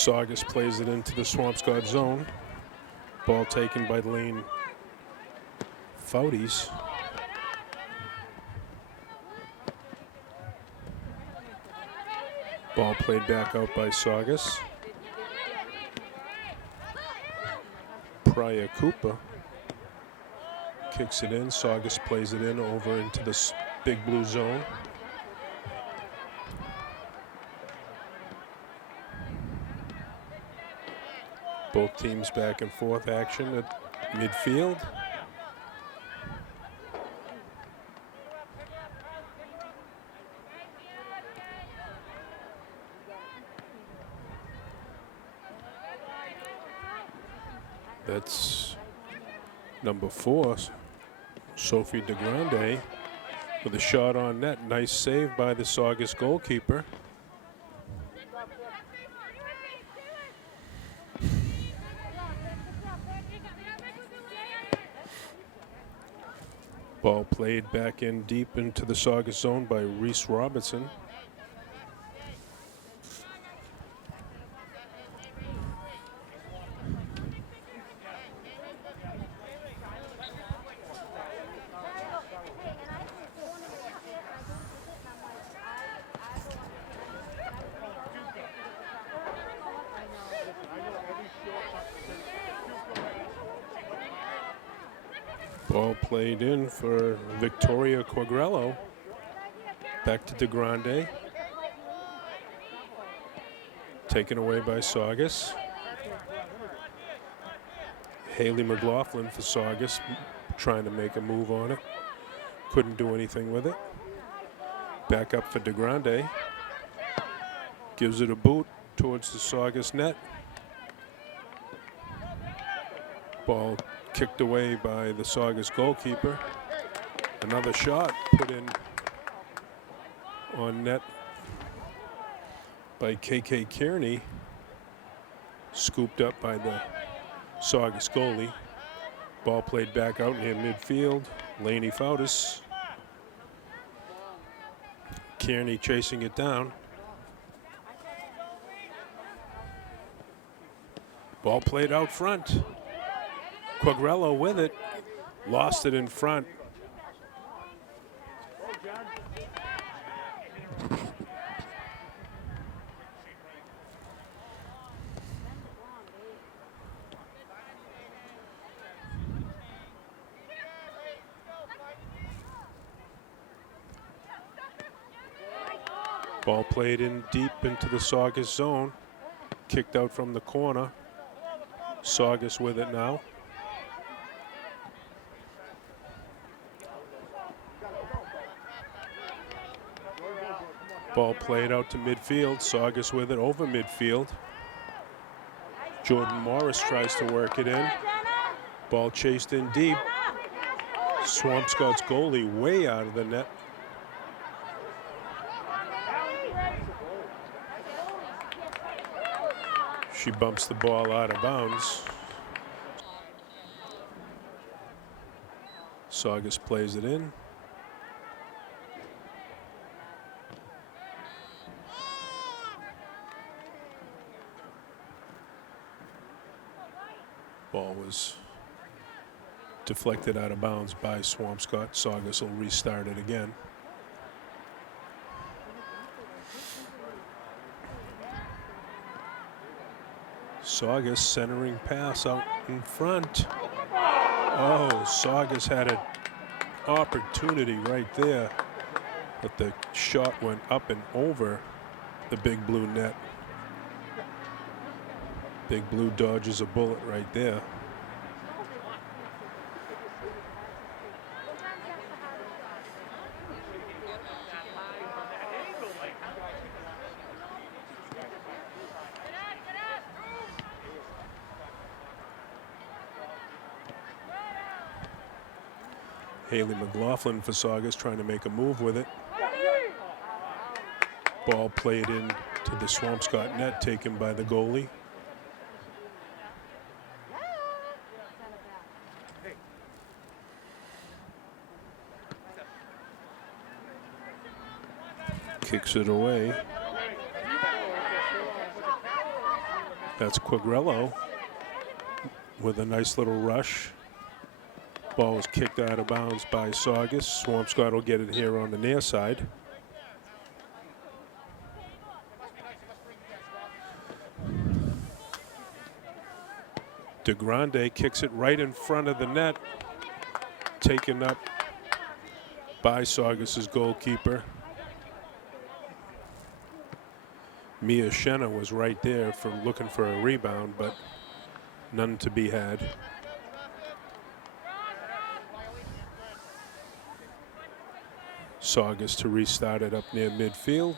Saugus plays it into the Swampscott zone. Ball taken by Lane Fouties. Ball played back out by Saugus. Pryor Cooper kicks it in. Saugus plays it in over into the big blue zone. Both teams back and forth action at midfield. That's number 4, Sophie DeGrande, with a shot on net. Nice save by the Saugus goalkeeper. Ball played back in deep into the Saugus zone by Reese Robertson. Ball played in for Victoria Quagrello. Back to DeGrande. Taken away by Saugus. Haley McLaughlin for Saugus, trying to make a move on it. Couldn't do anything with it. Back up for DeGrande. Gives it a boot towards the Saugus net. Ball kicked away by the Saugus goalkeeper. Another shot put in on net by KK Kearney. Scooped up by the Saugus goalie. Ball played back out near midfield. Laney Foutis. Kearney chasing it down. Ball played out front. Quagrello with it, lost it in front. Ball played in deep into the Saugus zone, kicked out from the corner. Saugus with it now. Ball played out to midfield. Saugus with it over midfield. Jordan Morris tries to work it in. Ball chased in deep. Swampscott's goalie way out of the net. She bumps the ball out of bounds. Saugus plays it in. Ball was deflected out of bounds by Swampscott. Saugus will restart it again. Saugus centering pass out in front. Oh, Saugus had an opportunity right there, but the shot went up and over the big blue net. Big Blue dodges a bullet right there. Haley McLaughlin for Saugus trying to make a move with it. Ball played in to the Swampscott net, taken by the goalie. Kicks it away. That's Quagliarello with a nice little rush. Ball was kicked out of bounds by Saugus. Swampscott will get it here on the near side. DeGrande kicks it right in front of the net, taken up by Saugus's goalkeeper. Mia Shenna was right there for looking for a rebound, but none to be had. Saugus to restart it up near midfield.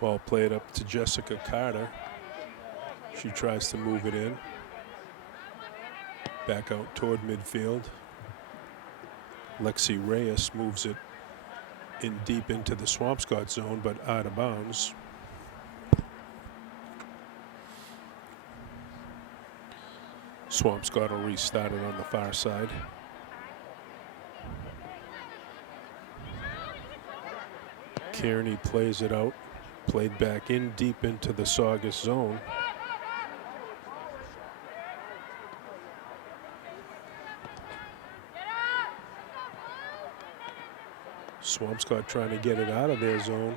Ball played up to Jessica Carter. She tries to move it in. Back out toward midfield. Lexi Reyes moves it in deep into the Swampscott zone, but out of bounds. Swampscott will restart it on the far side. Kearney plays it out. Played back in deep into the Saugus zone. Swampscott trying to get it out of their zone.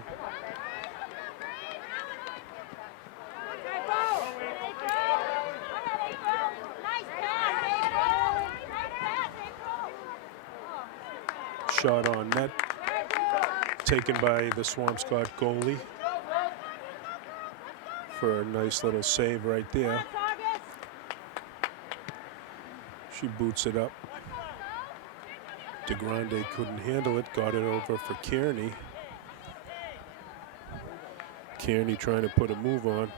Shot on net, taken by the Swampscott goalie for a nice little save right there. She boots it up. DeGrande couldn't handle it, got it over for Kearney. Kearney trying to put a move on.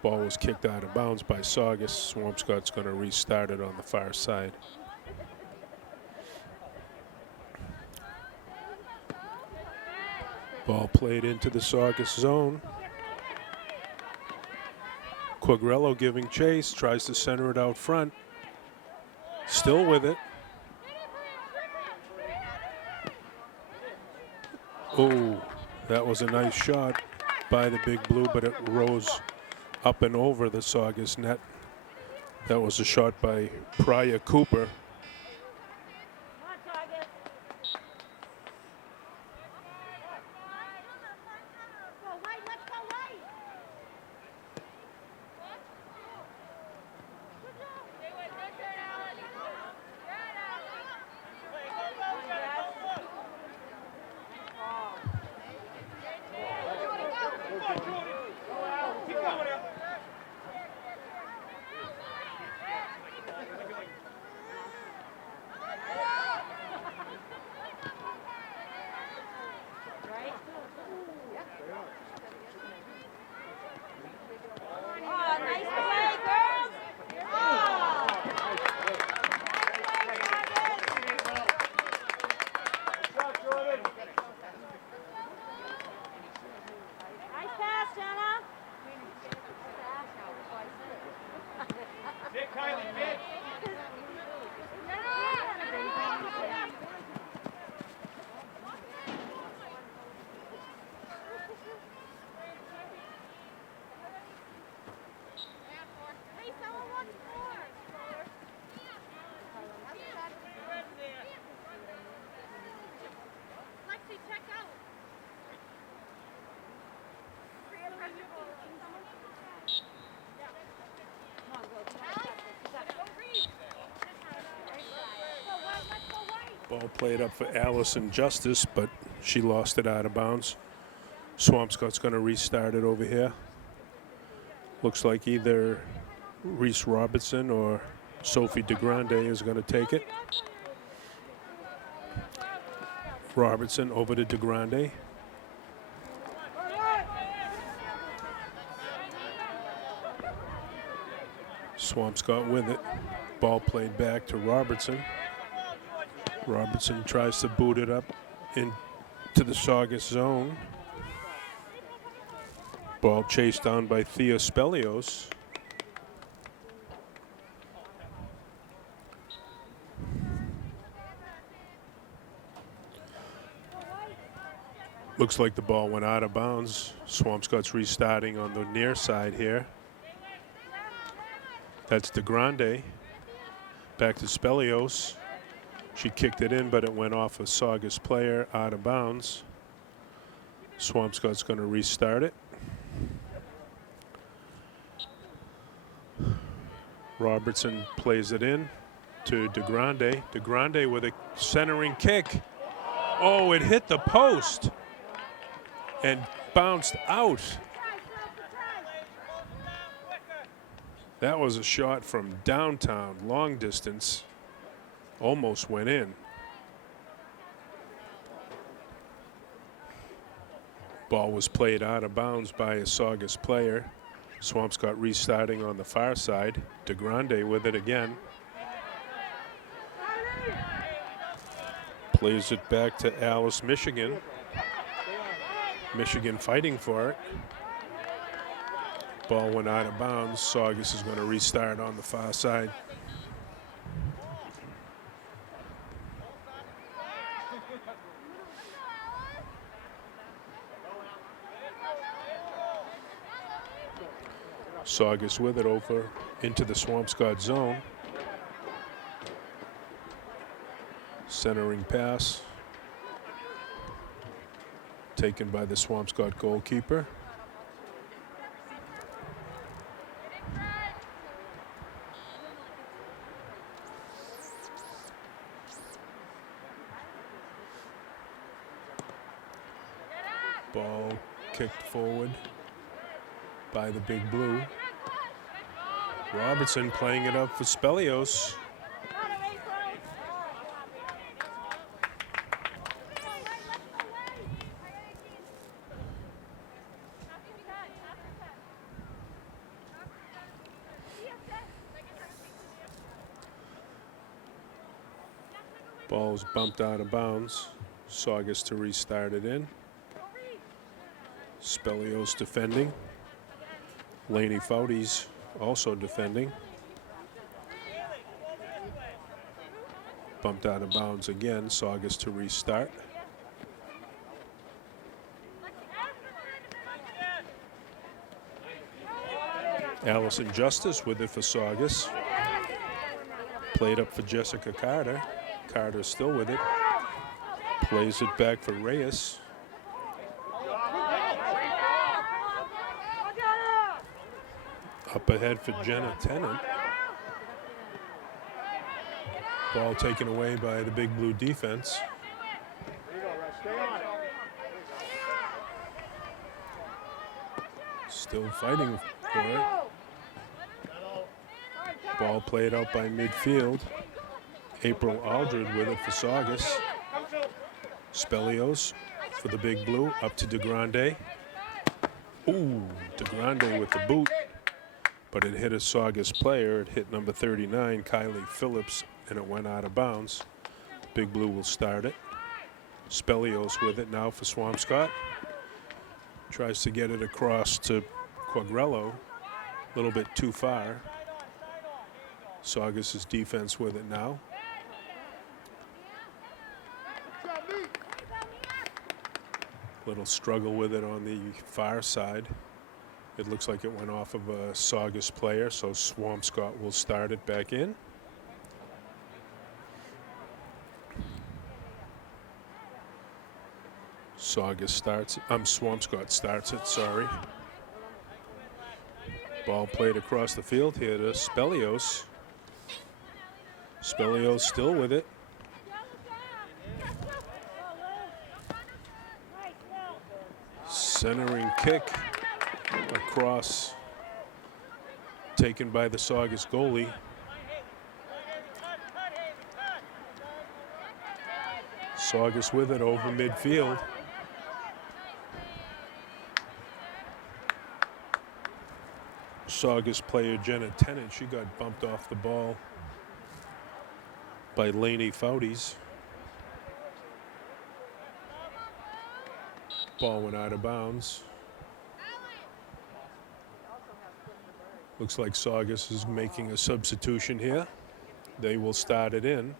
Ball was kicked out of bounds by Saugus. Swampscott's going to restart it on the far side. Ball played into the Saugus zone. Quagliarello giving chase, tries to center it out front. Still with it. Oh, that was a nice shot by the Big Blue, but it rose up and over the Saugus net. That was a shot by Pryor Cooper. Ball played up for Allison Justice, but she lost it out of bounds. Swampscott's going to restart it over here. Looks like either Reese Robertson or Sophie DeGrande is going to take it. Robertson over to DeGrande. Swampscott with it. Ball played back to Robertson. Robertson tries to boot it up into the Saugus zone. Ball chased down by Thea Spelios. Looks like the ball went out of bounds. Swampscott's restarting on the near side here. That's DeGrande. Back to Spelios. She kicked it in, but it went off a Saugus player out of bounds. Swampscott's going to restart it. Robertson plays it in to DeGrande. DeGrande with a centering kick. Oh, it hit the post and bounced out. That was a shot from downtown, long distance. Almost went in. Ball was played out of bounds by a Saugus player. Swampscott restarting on the far side. DeGrande with it again. Plays it back to Alice, Michigan. Michigan fighting for it. Ball went out of bounds. Saugus is going to restart on the far side. Saugus with it over into the Swampscott zone. Centering pass. Taken by the Swampscott goalkeeper. Ball kicked forward by the Big Blue. Robertson playing it up for Spelios. Ball's bumped out of bounds. Saugus to restart it in. Spelios defending. Laney Foudy's also defending. Bumped out of bounds again. Saugus to restart. Allison Justice with it for Saugus. Played up for Jessica Carter. Carter still with it. Plays it back for Reyes. Up ahead for Jenna Tennant. Ball taken away by the Big Blue defense. Still fighting for it. Ball played out by midfield. April Aldred with it for Saugus. Spelios for the Big Blue, up to DeGrande. Ooh, DeGrande with the boot, but it hit a Saugus player. It hit number 39, Kylie Phillips, and it went out of bounds. Big Blue will start it. Spelios with it now for Swampscott. Tries to get it across to Quagrello, a little bit too far. Saugus's defense with it now. Little struggle with it on the far side. It looks like it went off of a Saugus player, so Swampscott will start it back in. Swampscott starts it, sorry. Ball played across the field here to Spelios. Spelios still with it. Centering kick across, taken by the Saugus goalie. Saugus with it over midfield. Saugus player Jenna Tennant, she got bumped off the ball by Laney Foudy's. Ball went out of bounds. Looks like Saugus is making a substitution here. They will start it in.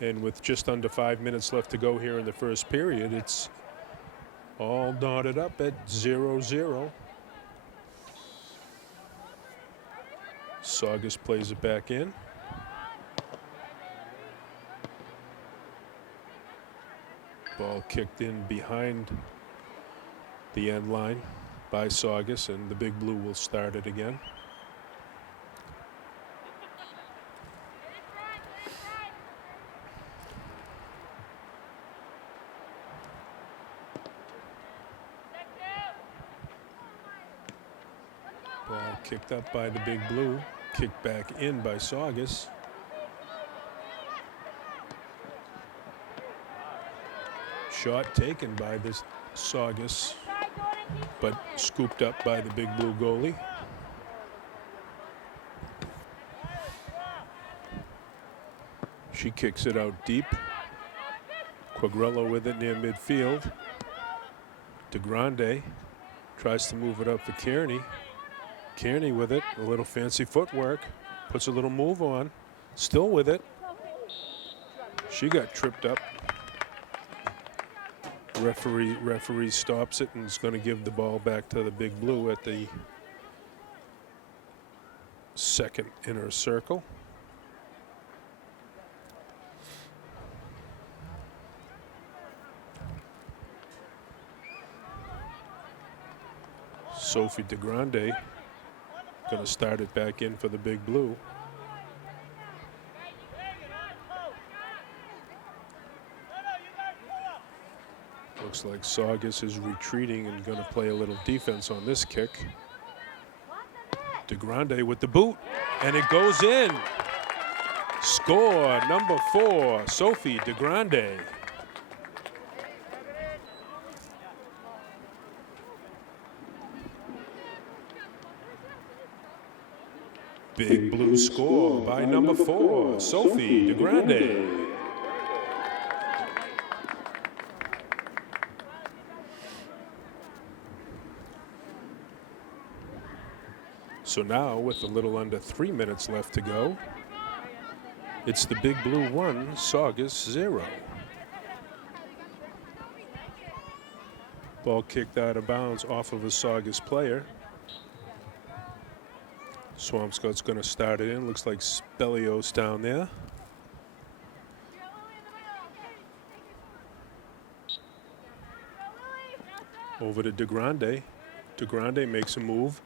And with just under 5 minutes left to go here in the first period, it's All knotted up at 0-0. Saugus plays it back in. Ball kicked in behind the end line by Saugus, and the Big Blue will start it again. Ball kicked up by the Big Blue, kicked back in by Saugus. Shot taken by this Saugus, but scooped up by the Big Blue goalie. She kicks it out deep. Quagliarella with it near midfield. DeGrande tries to move it up for Kearney. Kearney with it, a little fancy footwork, puts a little move on, still with it. She got tripped up. Referee stops it and is going to give the ball back to the Big Blue at the second inner circle. Sophie DeGrande going to start it back in for the Big Blue. Looks like Saugus is retreating and going to play a little defense on this kick. DeGrande with the boot, and it goes in. Score number 4, Sophie DeGrande. Big Blue score by number 4, Sophie DeGrande. So now, with a little under 3 minutes left to go, it's the Big Blue 1, Saugus 0. Ball kicked out of bounds off of a Saugus player. Swampscott's going to start it in. Looks like Spelios down there. Over to DeGrande. DeGrande makes a move.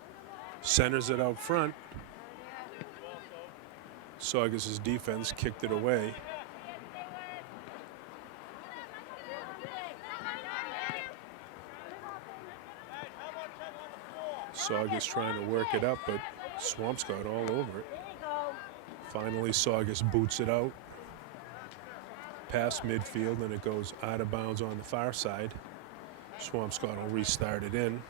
Centers it out front. Saugus's defense kicked it away. Saugus trying to work it up, but Swampscott all over it. Finally, Saugus boots it out past midfield, and it goes out of bounds on the far side. Swampscott will restart it in.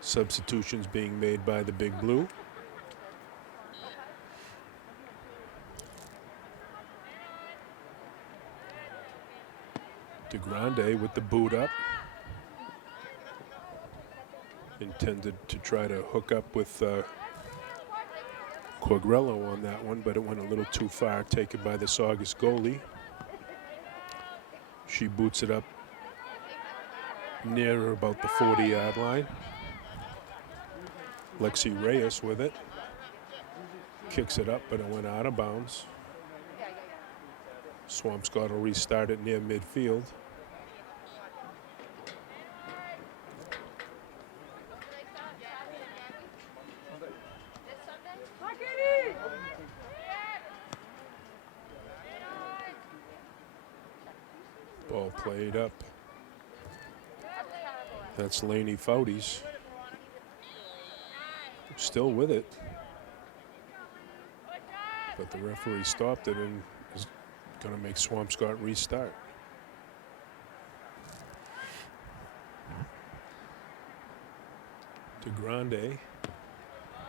Substitutions being made by the Big Blue. DeGrande with the boot up. Intended to try to hook up with Quagliarella on that one, but it went a little too far, taken by the Saugus goalie. She boots it up near about the 40-yard line. Lexi Reyes with it. Kicks it up, but it went out of bounds. Swampscott will restart it near midfield. Ball played up. That's Lainey Fouties. Still with it. But the referee stopped it and is going to make Swampscott restart. DeGrande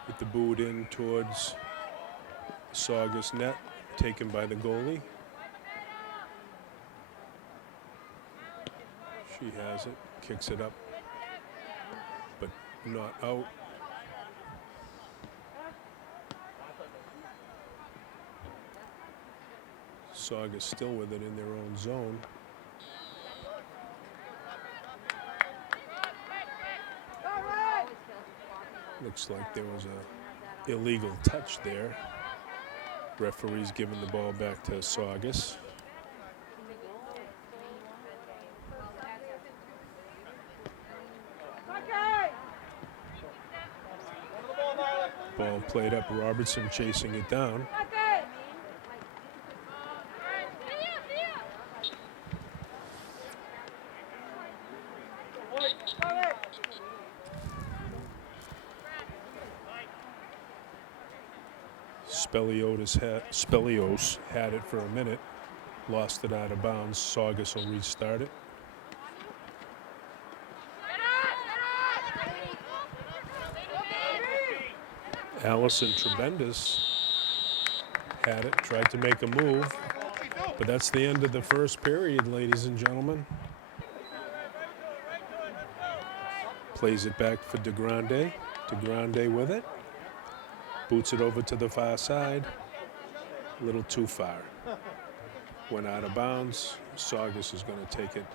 with the boot in towards the Saugus net, taken by the goalie. She has it, kicks it up, but not out. Saugus still with it in their own zone. Looks like there was a illegal touch there. Referee's giving the ball back to Saugus. Ball played up, Robertson chasing it down. Spelios had it for a minute, lost it out of bounds. Saugus will restart it. Allison Tremendous had it, tried to make a move, but that's the end of the first period, ladies and gentlemen. Plays it back for DeGrande. DeGrande with it. Boots it over to the far side. A little too far. Went out of bounds. Saugus is going to take it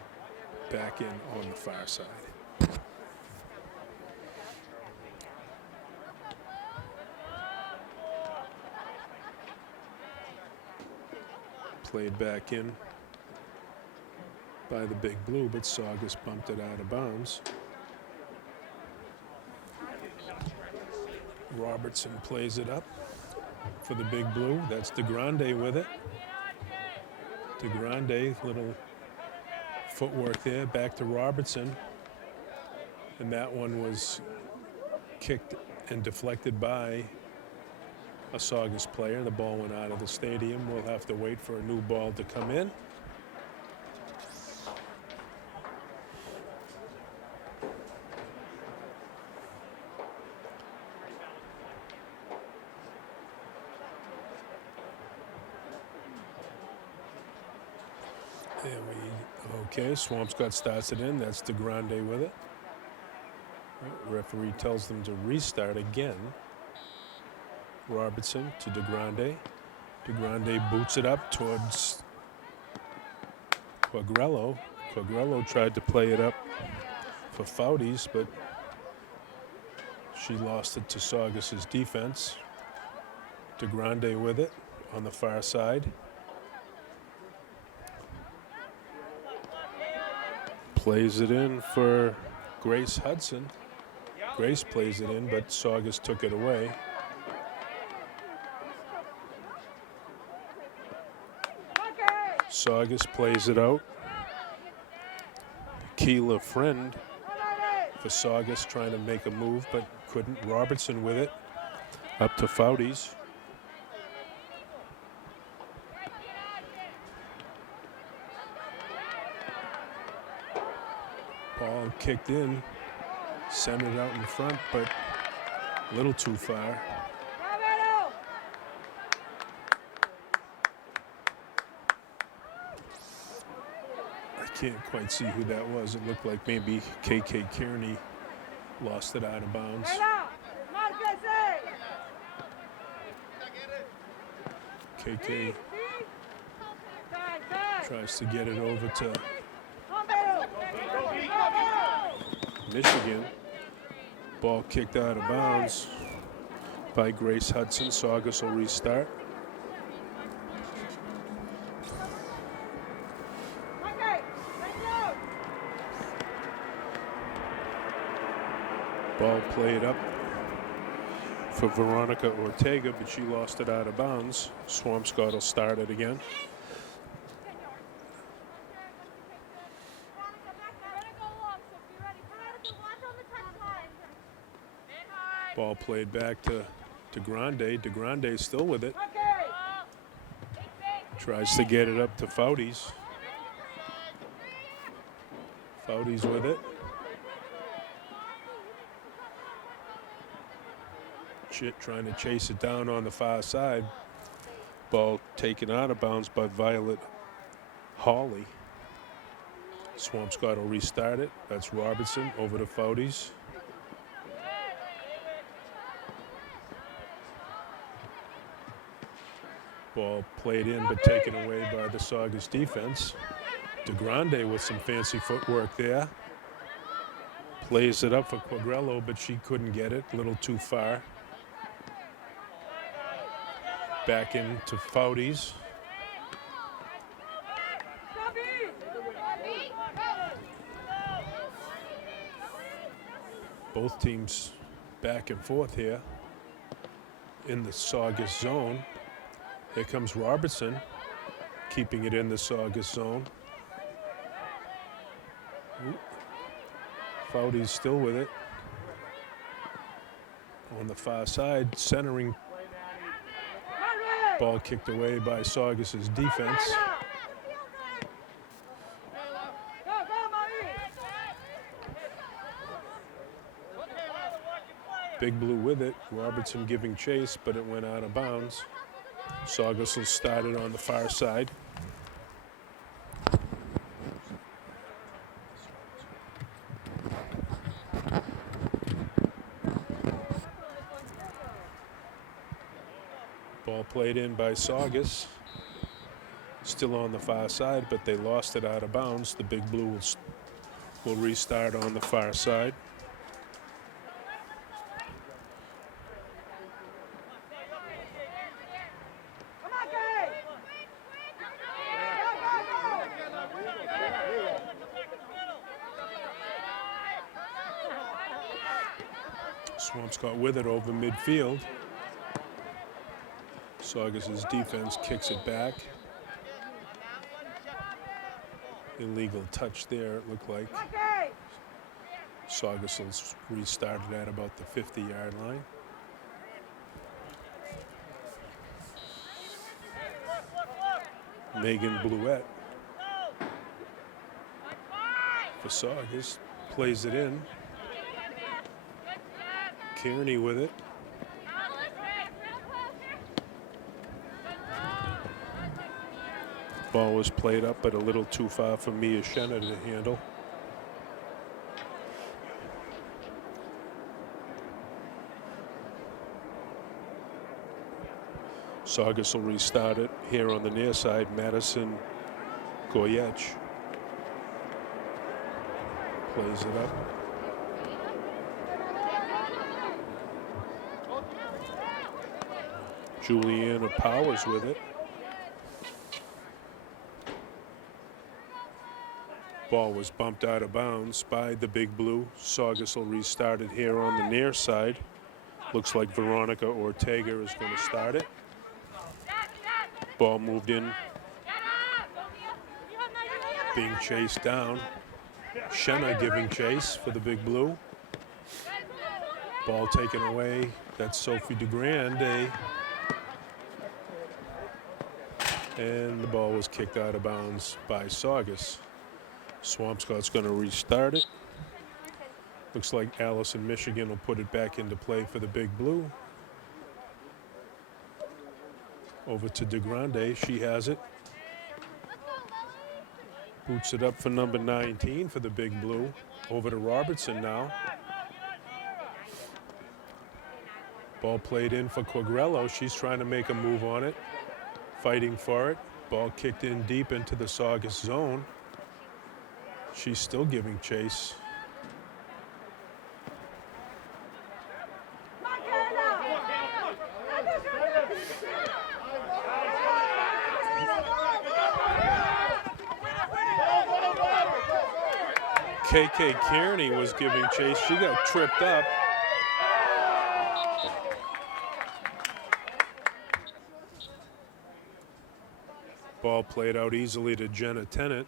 back in on the far side. Played back in by the Big Blue, but Saugus bumped it out of bounds. Robertson plays it up for the Big Blue. That's DeGrande with it. DeGrande, little footwork there, back to Robertson. And that one was kicked and deflected by a Saugus player. The ball went out of the stadium. We'll have to wait for a new ball to come in. Okay, Swampscott starts it in. That's DeGrande with it. Referee tells them to restart again. Robertson to DeGrande. DeGrande boots it up towards Quagliarello. Quagliarello tried to play it up for Fouties, but she lost it to Saugus's defense. DeGrande with it on the far side. Plays it in for Grace Hudson. Grace plays it in, but Saugus took it away. Saugus plays it out. Keela Friend for Saugus, trying to make a move, but couldn't. Robertson with it, up to Fouties. Ball kicked in, sent it out in front, but a little too far. I can't quite see who that was. It looked like maybe KK Kearney lost it out of bounds. KK tries to get it over to Michigan. Ball kicked out of bounds by Grace Hudson. Saugus will restart. Ball played up for Veronica Ortega, but she lost it out of bounds. Swampscott will start it again. Ball played back to DeGrande. DeGrande still with it. Tries to get it up to Fouties. Fouties with it. Trying to chase it down on the far side. Ball taken out of bounds by Violet Hawley. Swampscott will restart it. That's Robertson over to Fouties. Ball played in but taken away by the Saugus defense. DeGrande with some fancy footwork there. Lays it up for Quagliarello, but she couldn't get it. A little too far. Back into Foudy's. Both teams back and forth here in the Saugus zone. Here comes Robertson, keeping it in the Saugus zone. Foudy's still with it. On the far side, centering. Ball kicked away by Saugus's defense. Big Blue with it. Robertson giving chase, but it went out of bounds. Saugus will start it on the far side. Ball played in by Saugus. Still on the far side, but they lost it out of bounds. The Big Blue will restart on the far side. Swampscott with it over midfield. Saugus's defense kicks it back. Illegal touch there, it looked like. Saugus will restart it at about the 50-yard line. Megan Bluette for Saugus, plays it in. Kearney with it. Ball was played up, but a little too far for Mia Shenna to handle. Saugus will restart it here on the near side. Madison Goyech plays it up. Juliana Powers with it. Ball was bumped out of bounds by the Big Blue. Saugus will restart it here on the near side. Looks like Veronica Ortega is going to start it. Ball moved in. Being chased down. Shenna giving chase for the Big Blue. Ball taken away. That's Sophie DeGrande. And the ball was kicked out of bounds by Saugus. Swampscott's going to restart it. Looks like Allison Michigan will put it back into play for the Big Blue. Over to DeGrande, she has it. Boots it up for number 19 for the Big Blue. Over to Robertson now. Ball played in for Quagliarello. She's trying to make a move on it. Fighting for it. Ball kicked in deep into the Saugus zone. She's still giving chase. KK Kearney was giving chase. She got tripped up. Ball played out easily to Jenna Tennant.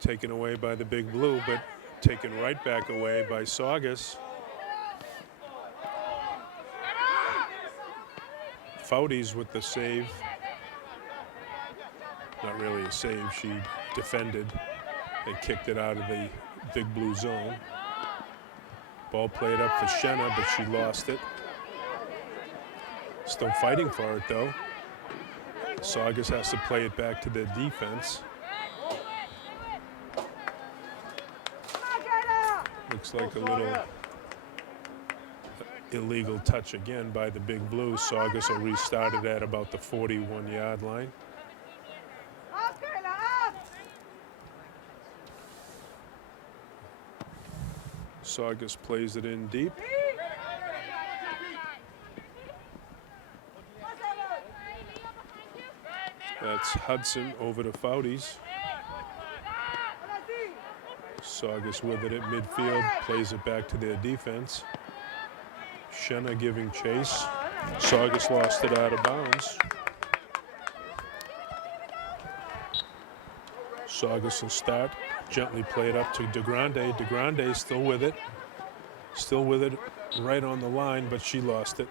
Taken away by the Big Blue, but taken right back away by Saugus. Foudy's with the save. Not really a save, she defended and kicked it out of the Big Blue zone. Ball played up for Shenna, but she lost it. Still fighting for it though. Saugus has to play it back to their defense. Looks like a little illegal touch again by the Big Blue. Saugus will restart it at about the 41-yard line. Saugus plays it in deep. That's Hudson over to Fouties. Saugus with it at midfield, plays it back to their defense. Shenna giving chase. Saugus lost it out of bounds. Saugus will start, gently play it up to DeGrande. DeGrande still with it. Still with it right on the line, but she lost it.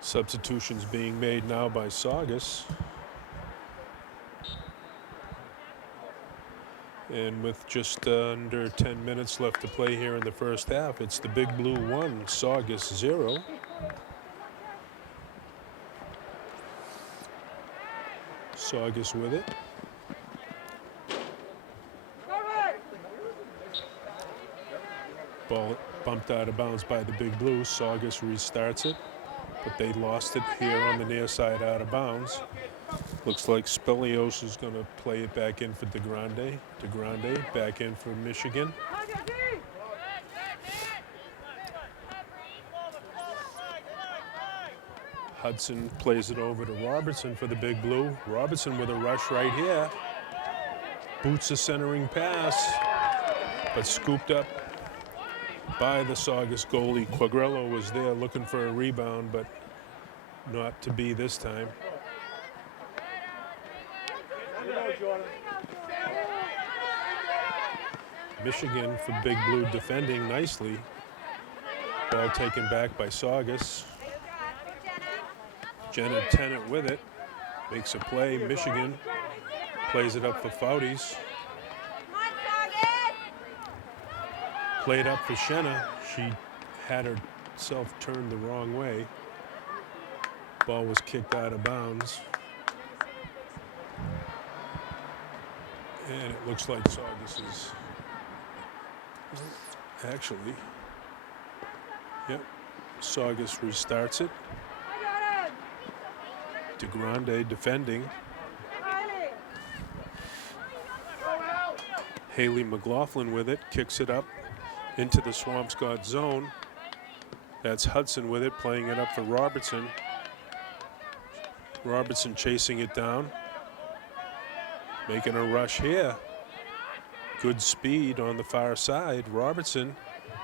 Substitutions being made now by Saugus. And with just under 10 minutes left to play here in the first half, it's the Big Blue 1, Saugus 0. Saugus with it. Ball bumped out of bounds by the Big Blue. Saugus restarts it, but they lost it here on the near side out of bounds. Looks like Spelios is going to play it back in for DeGrande. DeGrande back in for Michigan. Hudson plays it over to Robertson for the Big Blue. Robertson with a rush right here. Boots a centering pass, but scooped up by the Saugus goalie. Quagliarello was there looking for a rebound, but not to be this time. Michigan for Big Blue defending nicely. Ball taken back by Saugus. Jenna Tennant with it. Makes a play. Michigan plays it up for Fouties. Played up for Shenna. She had herself turned the wrong way. Ball was kicked out of bounds. And it looks like Saugus is actually, yep, Saugus restarts it. DeGrande defending. Haley McLaughlin with it, kicks it up into the Swampscott zone. That's Hudson with it, playing it up for Robertson. Robertson chasing it down. Making a rush here. Good speed on the far side. Robertson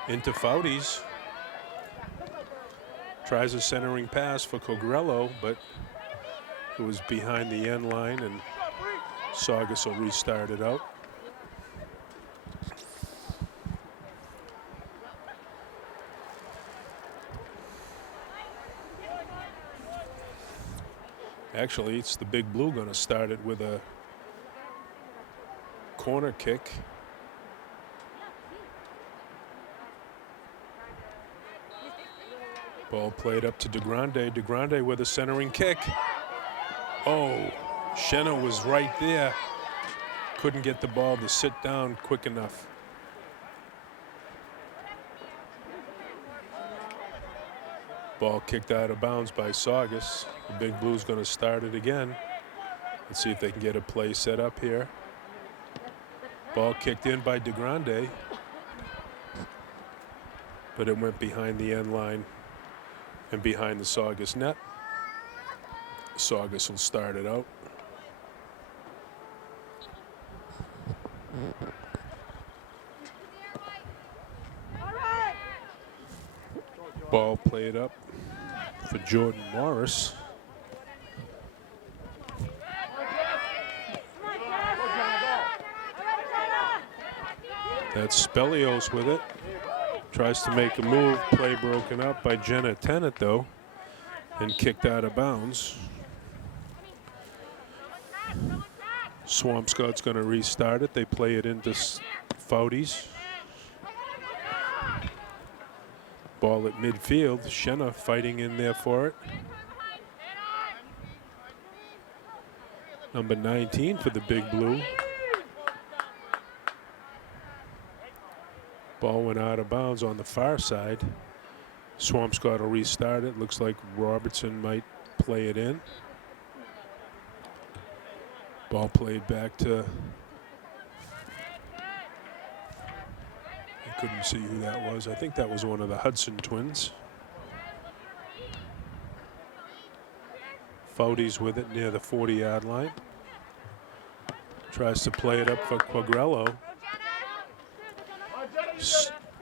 into Fouties. Tries a centering pass for Quagliarello, but it was behind the end line, and Saugus will restart it out. Actually, it's the Big Blue going to start it with a corner kick. Ball played up to DeGrande. DeGrande with a centering kick. Oh, Shenna was right there. Couldn't get the ball to sit down quick enough. Ball kicked out of bounds by Saugus. The Big Blue's going to start it again. Let's see if they can get a play set up here. Ball kicked in by DeGrande, but it went behind the end line and behind the Saugus net. Saugus will start it out. Ball played up for Jordan Morris. That's Spelios with it. Tries to make a move. Play broken up by Jenna Tennant, though, and kicked out of bounds. Swampscott's going to restart it. They play it into Fouties. Ball at midfield. Shenna fighting in there for it. Number 19 for the Big Blue. Ball went out of bounds on the far side. Swampscott will restart it. Looks like Robertson might play it in. Ball played back to, I couldn't see who that was. I think that was one of the Hudson twins. Foudy's with it near the 40-yard line. Tries to play it up for Quagliarello.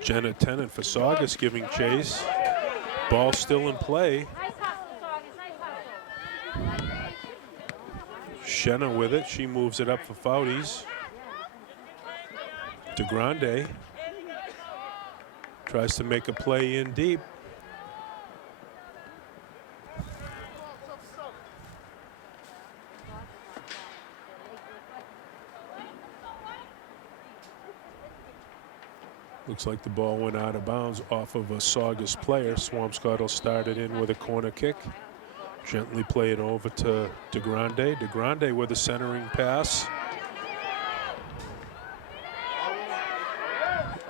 Jenna Tennant for Saugus giving chase. Ball still in play. Shenna with it. She moves it up for Foudy's. DeGrande tries to make a play in deep. Looks like the ball went out of bounds off of a Saugus player. Swampscott will start it in with a corner kick. Gently play it over to DeGrande. DeGrande with a centering pass.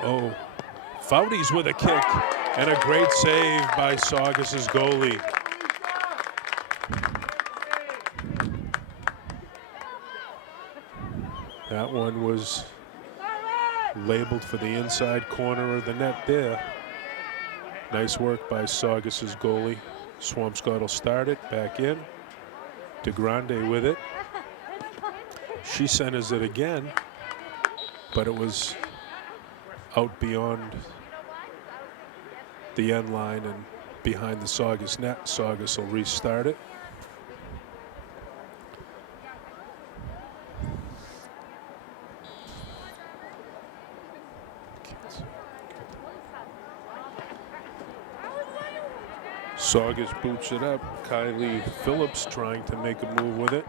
Oh, Foudy's with a kick and a great save by Saugus's goalie. That one was labeled for the inside corner of the net there. Nice work by Saugus's goalie. Swampscott will start it back in. DeGrande with it. She centers it again, but it was out beyond the end line and behind the Saugus net. Saugus will restart it. Saugus boots it up. Kylie Phillips trying to make a move with it.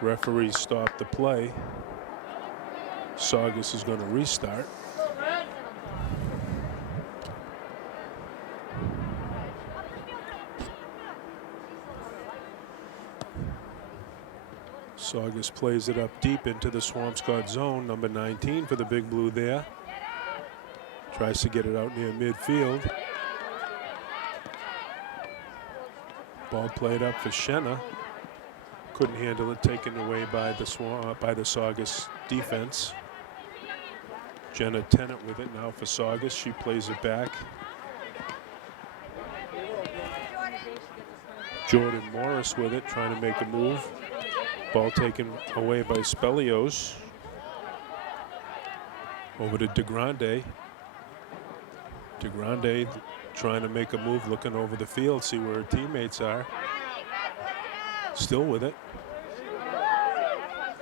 Referee stopped the play. Saugus is going to restart. Saugus plays it up deep into the Swampscott zone. Number 19 for the Big Blue there. Tries to get it out near midfield. Ball played up for Shenna. Couldn't handle it, taken away by the Saugus defense. Jenna Tennant with it now for Saugus. She plays it back. Jordan Morris with it, trying to make a move. Ball taken away by Spelios. Over to DeGrande. DeGrande trying to make a move, looking over the field, see where her teammates are. Still with it.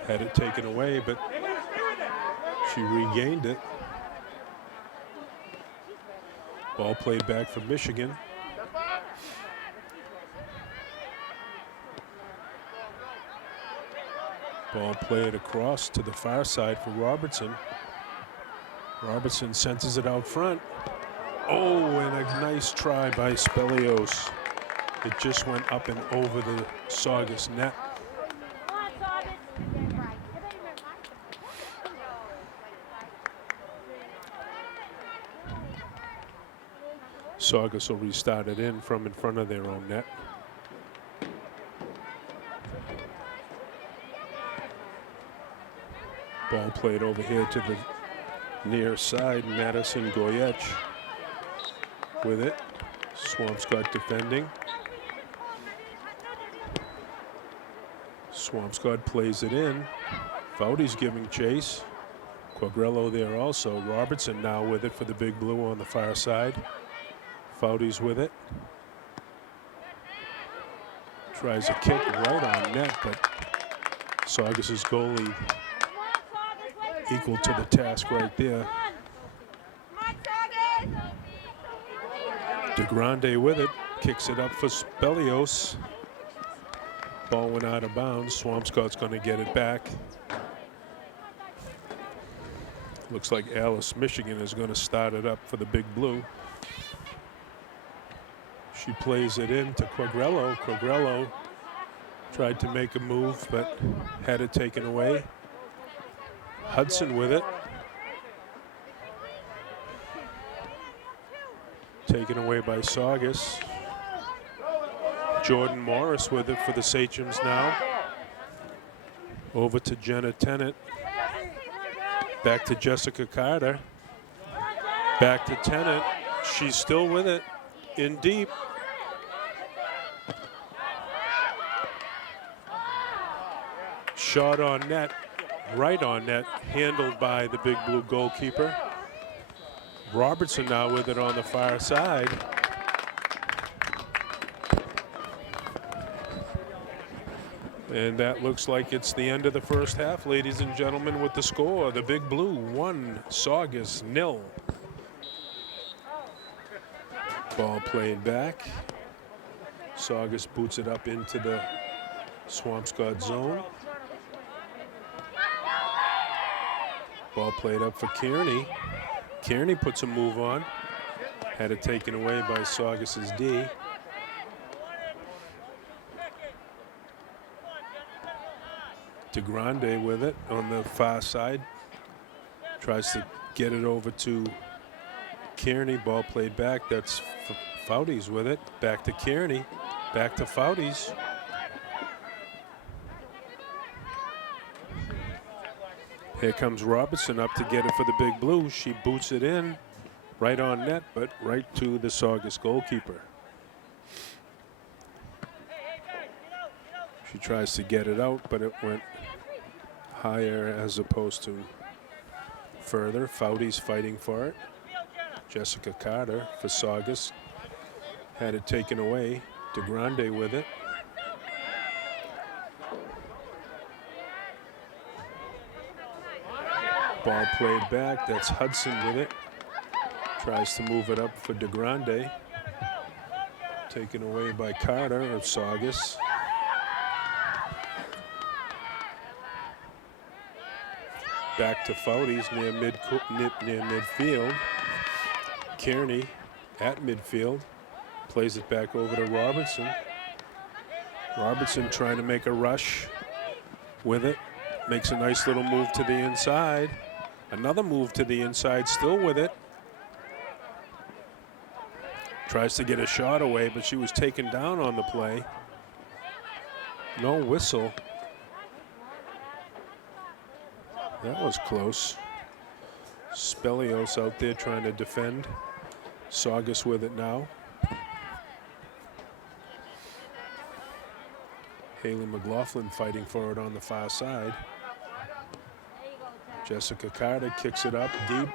Had it taken away, but she regained it. Ball played back for Michigan. Ball played across to the far side for Robertson. Robertson senses it out front. Oh, and a nice try by Spelios. It just went up and over the Saugus net. Saugus will restart it in from in front of their own net. Ball played over here to the near side. Madison Goyech with it. Swampscott defending. Swampscott plays it in. Foudy's giving chase. Quagliarello there also. Robertson now with it for the Big Blue on the far side. Foudy's with it. Tries a kick right on net, but Saugus's goalie equal to the task right there. DeGrande with it, kicks it up for Spelios. Ball went out of bounds. Swampscott's going to get it back. Looks like Alice, Michigan is going to start it up for the Big Blue. She plays it in to Quagliarello. Quagliarello tried to make a move, but had it taken away. Hudson with it. Taken away by Saugus. Jordan Morris with it for the Sachems now. Over to Jenna Tennant. Back to Jessica Carter. Back to Tennant. She's still with it. In deep. Shot on net. Right on net. Handled by the Big Blue goalkeeper. Robertson now with it on the far side. And that looks like it's the end of the first half, ladies and gentlemen, with the score. The Big Blue 1, Saugus 0. Ball played back. Saugus boots it up into the Swampscott zone. Ball played up for Kearney. Kearney puts a move on. Had it taken away by Saugus's D. DeGrande with it on the far side. Tries to get it over to Kearney. Ball played back. That's Foudy's with it. Back to Kearney. Back to Foudy's. Here comes Robertson up to get it for the Big Blue. She boots it in right on net, but right to the Saugus goalkeeper. She tries to get it out, but it went higher as opposed to further. Foudy's fighting for it. Jessica Carter for Saugus. Had it taken away. DeGrande with it. Ball played back. That's Hudson with it. Tries to move it up for DeGrande. Taken away by Carter of Saugus. Back to Foudy's near midfield. Kearney at midfield. Plays it back over to Robertson. Robertson trying to make a rush with it. Makes a nice little move to the inside. Another move to the inside, still with it. Tries to get a shot away, but she was taken down on the play. No whistle. That was close. Spelios out there trying to defend. Saugus with it now. Haley McLaughlin fighting for it on the far side. Jessica Carter kicks it up deep.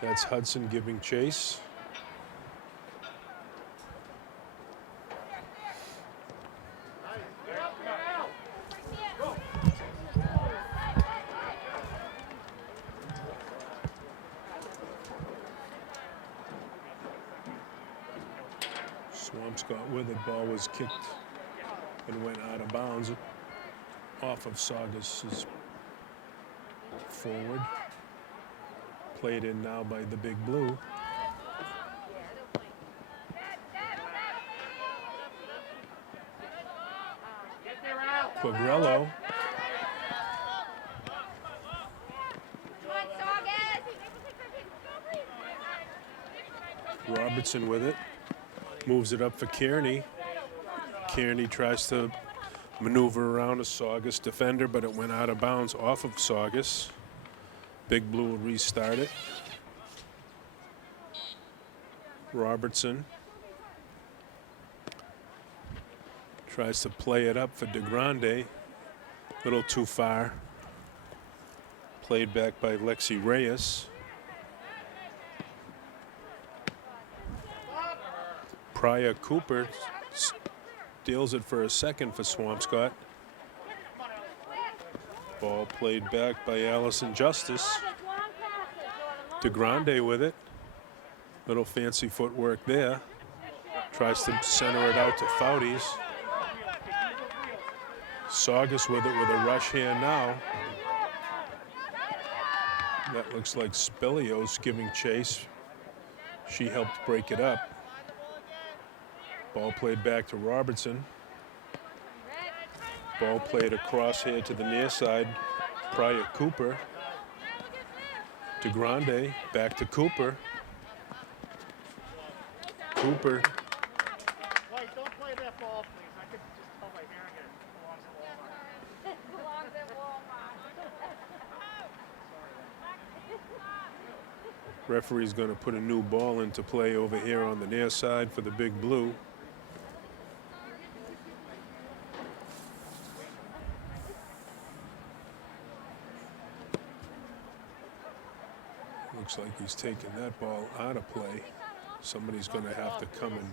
That's Hudson giving chase. Swampscott with it. Ball was kicked and went out of bounds off of Saugus's forward. Played in now by the Big Blue. Quagrello. Robertson with it. Moves it up for Kearney. Kearney tries to maneuver around a Saugus defender, but it went out of bounds off of Saugus. Big Blue will restart it. Robertson tries to play it up for DeGrande. A little too far. Played back by Lexi Reyes. Pryor Cooper steals it for a second for Swampscott. Ball played back by Allison Justice. DeGrande with it. Little fancy footwork there. Tries to center it out to Foudy's. Saugus with it with a rush hand now. That looks like Spelios giving chase. She helped break it up. Ball played back to Robertson. Ball played across here to the near side. Pryor Cooper. DeGrande back to Cooper. Cooper. Wait, don't play that ball, please. I could just tell by hearing it. It belongs at wall. Referee's going to put a new ball into play over here on the near side for the Big Blue. Looks like he's taking that ball out of play. Somebody's going to have to come and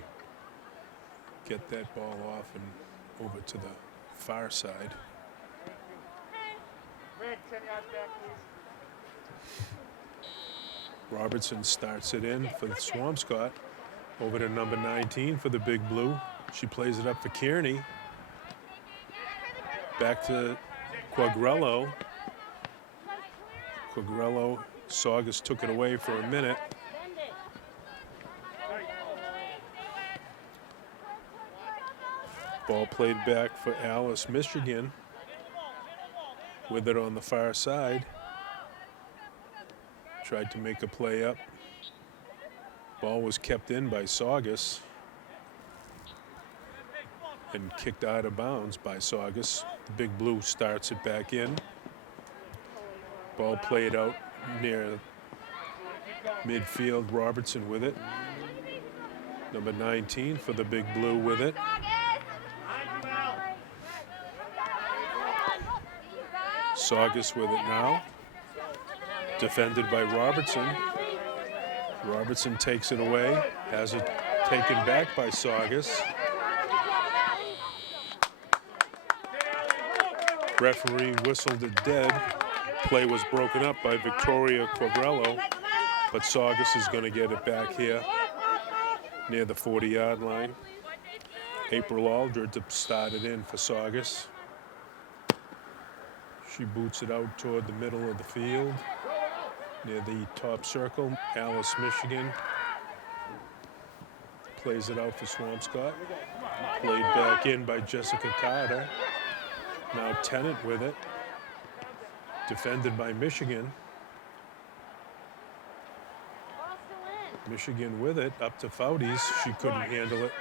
get that ball off and over to the far side. Red, 10 yards back, please. Robertson starts it in for the Swampscott. Over to number 19 for the Big Blue. She plays it up for Kearney. Back to Quagliarello. Quagliarello, Saugus took it away for a minute. Ball played back for Alice, Michigan. With it on the far side. Tried to make a play up. Ball was kept in by Saugus and kicked out of bounds by Saugus. The Big Blue starts it back in. Ball played out near midfield. Robertson with it. Number 19 for the Big Blue with it. Saugus with it now. Defended by Robertson. Robertson takes it away. Has it taken back by Saugus. Referee whistled it dead. Play was broken up by Victoria Quagliarello, but Saugus is going to get it back here near the 40-yard line. April Aldred to start it in for Saugus. She boots it out toward the middle of the field near the top circle. Alice, Michigan plays it out for Swampscott. Played back in by Jessica Carter. Now Tennant with it. Defended by Michigan. Michigan with it up to Foudy's. She couldn't handle it.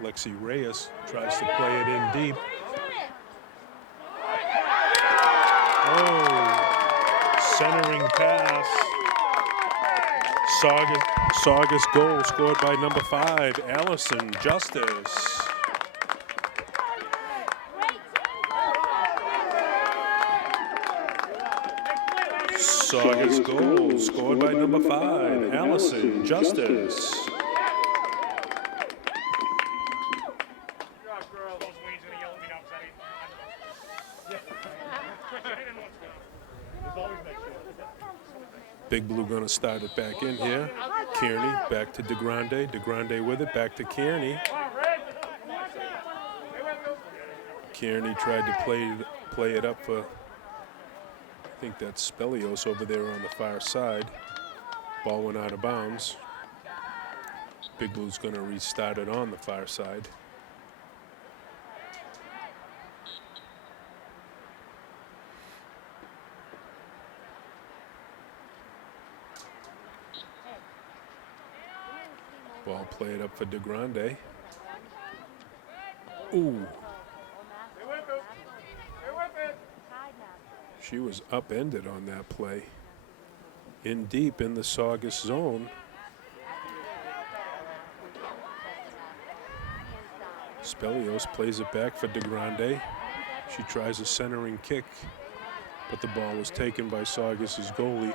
Lexi Reyes tries to play it in deep. Oh, centering pass. Saugus goal scored by number 5, Allison Justice. Saugus goal scored by number 5, Allison Justice. Big Blue going to start it back in here. Kearney back to DeGrande. DeGrande with it, back to Kearney. Kearney tried to play it up for, I think that's Spelios over there on the far side. Ball went out of bounds. Big Blue's going to restart it on the far side. Ball played up for DeGrande. Ooh. She was upended on that play. In deep in the Saugus zone. Spelios plays it back for DeGrande. She tries a centering kick, but the ball was taken by Saugus's goalie.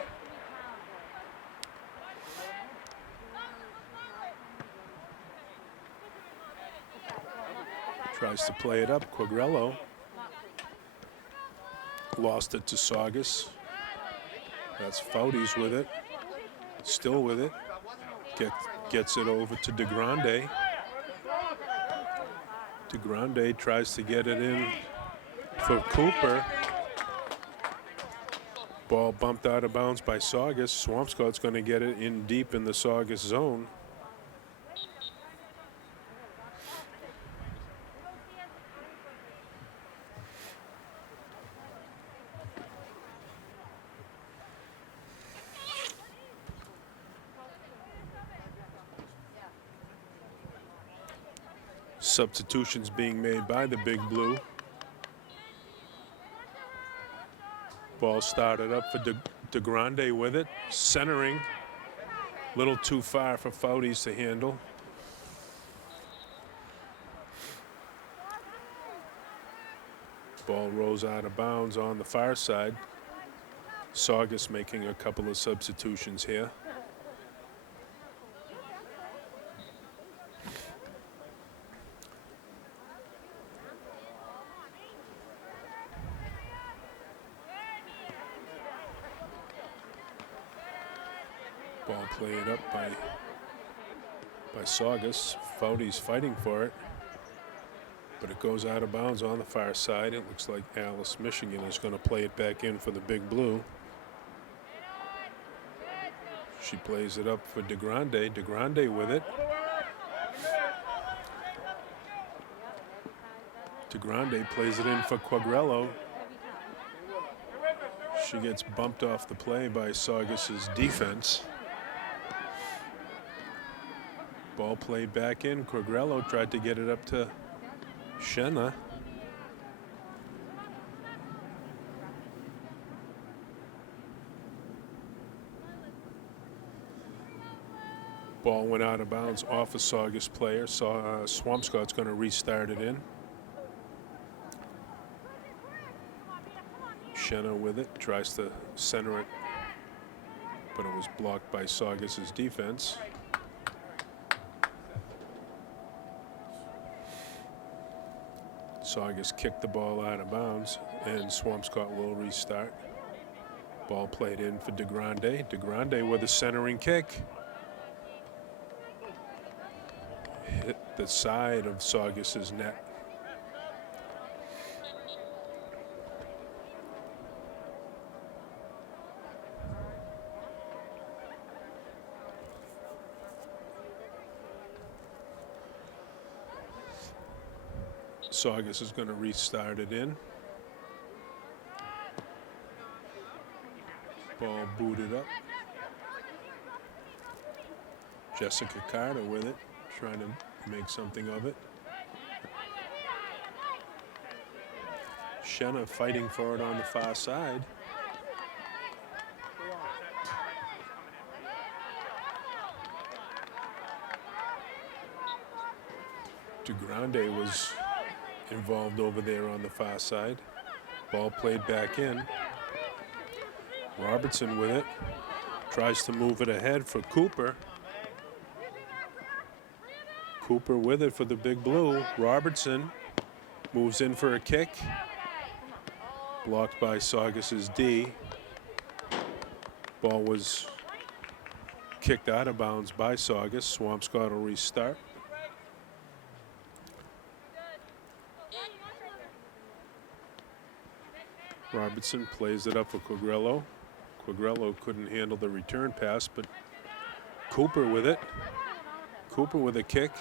Tries to play it up. Quagliarello lost it to Saugus. That's Foudy's with it. Still with it. Gets it over to DeGrande. DeGrande tries to get it in for Cooper. Ball bumped out of bounds by Saugus. Swampscott's going to get it in deep in the Saugus zone. Substitutions being made by the Big Blue. Ball started up for DeGrande with it, centering. Little too far for Fouties to handle. Ball rolls out of bounds on the far side. Saugus making a couple of substitutions here. Ball played up by Saugus. Fouties fighting for it, but it goes out of bounds on the far side. It looks like Alice, Michigan is going to play it back in for the Big Blue. She plays it up for DeGrande. DeGrande with it. DeGrande plays it in for Quagliarello. She gets bumped off the play by Saugus's defense. Ball played back in. Quagliarello tried to get it up to Shenna. Ball went out of bounds off a Saugus player. Swampscott's going to restart it in. Shenna with it, tries to center it, but it was blocked by Saugus's defense. Saugus kicked the ball out of bounds, and Swampscott will restart. Ball played in for DeGrande. DeGrande with a centering kick. Hit the side of Saugus's net. Saugus is going to restart it in. Ball booted up. Jessica Carter with it, trying to make something of it. Shenna fighting for it on the far side. DeGrande was involved over there on the far side. Ball played back in. Robertson with it. Tries to move it ahead for Cooper. Cooper with it for the Big Blue. Robertson moves in for a kick. Blocked by Saugus's D. Ball was kicked out of bounds by Saugus. Swampscott will restart. Robertson plays it up for Quagliarello. Quagliarello couldn't handle the return pass, but Cooper with it. Cooper with a kick.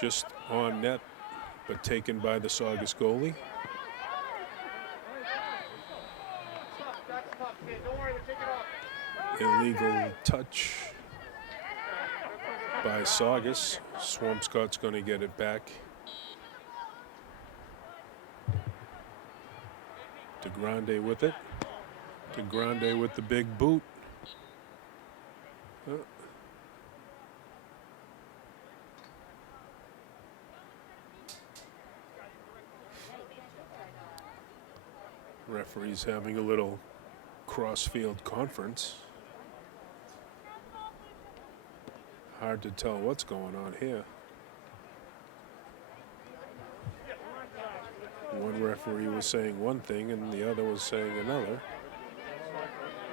Just on net, but taken by the Saugus goalie. Illegal touch by Saugus. Swampscott's going to get it back. DeGrande with it. DeGrande with the big boot. Referee's having a little cross-field conference. Hard to tell what's going on here. One referee was saying one thing and the other was saying another.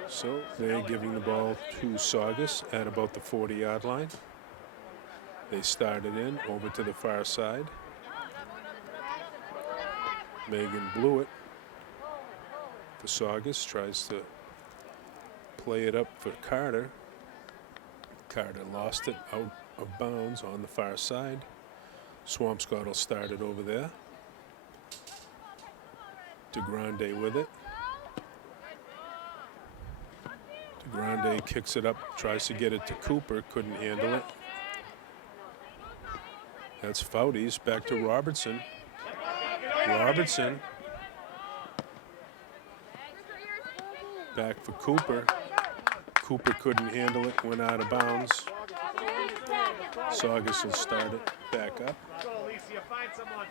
So they're giving the ball to Saugus at about the 40-yard line. They started in over to the far side. Megan blew it. For Saugus, tries to play it up for Carter. Carter lost it out of bounds on the far side. Swampscott will start it over there. DeGrande with it. DeGrande kicks it up, tries to get it to Cooper, couldn't handle it. That's Fouties, back to Robertson. Robertson. Back for Cooper. Cooper couldn't handle it, went out of bounds. Saugus will start it back up. Go, Alicia, find someone.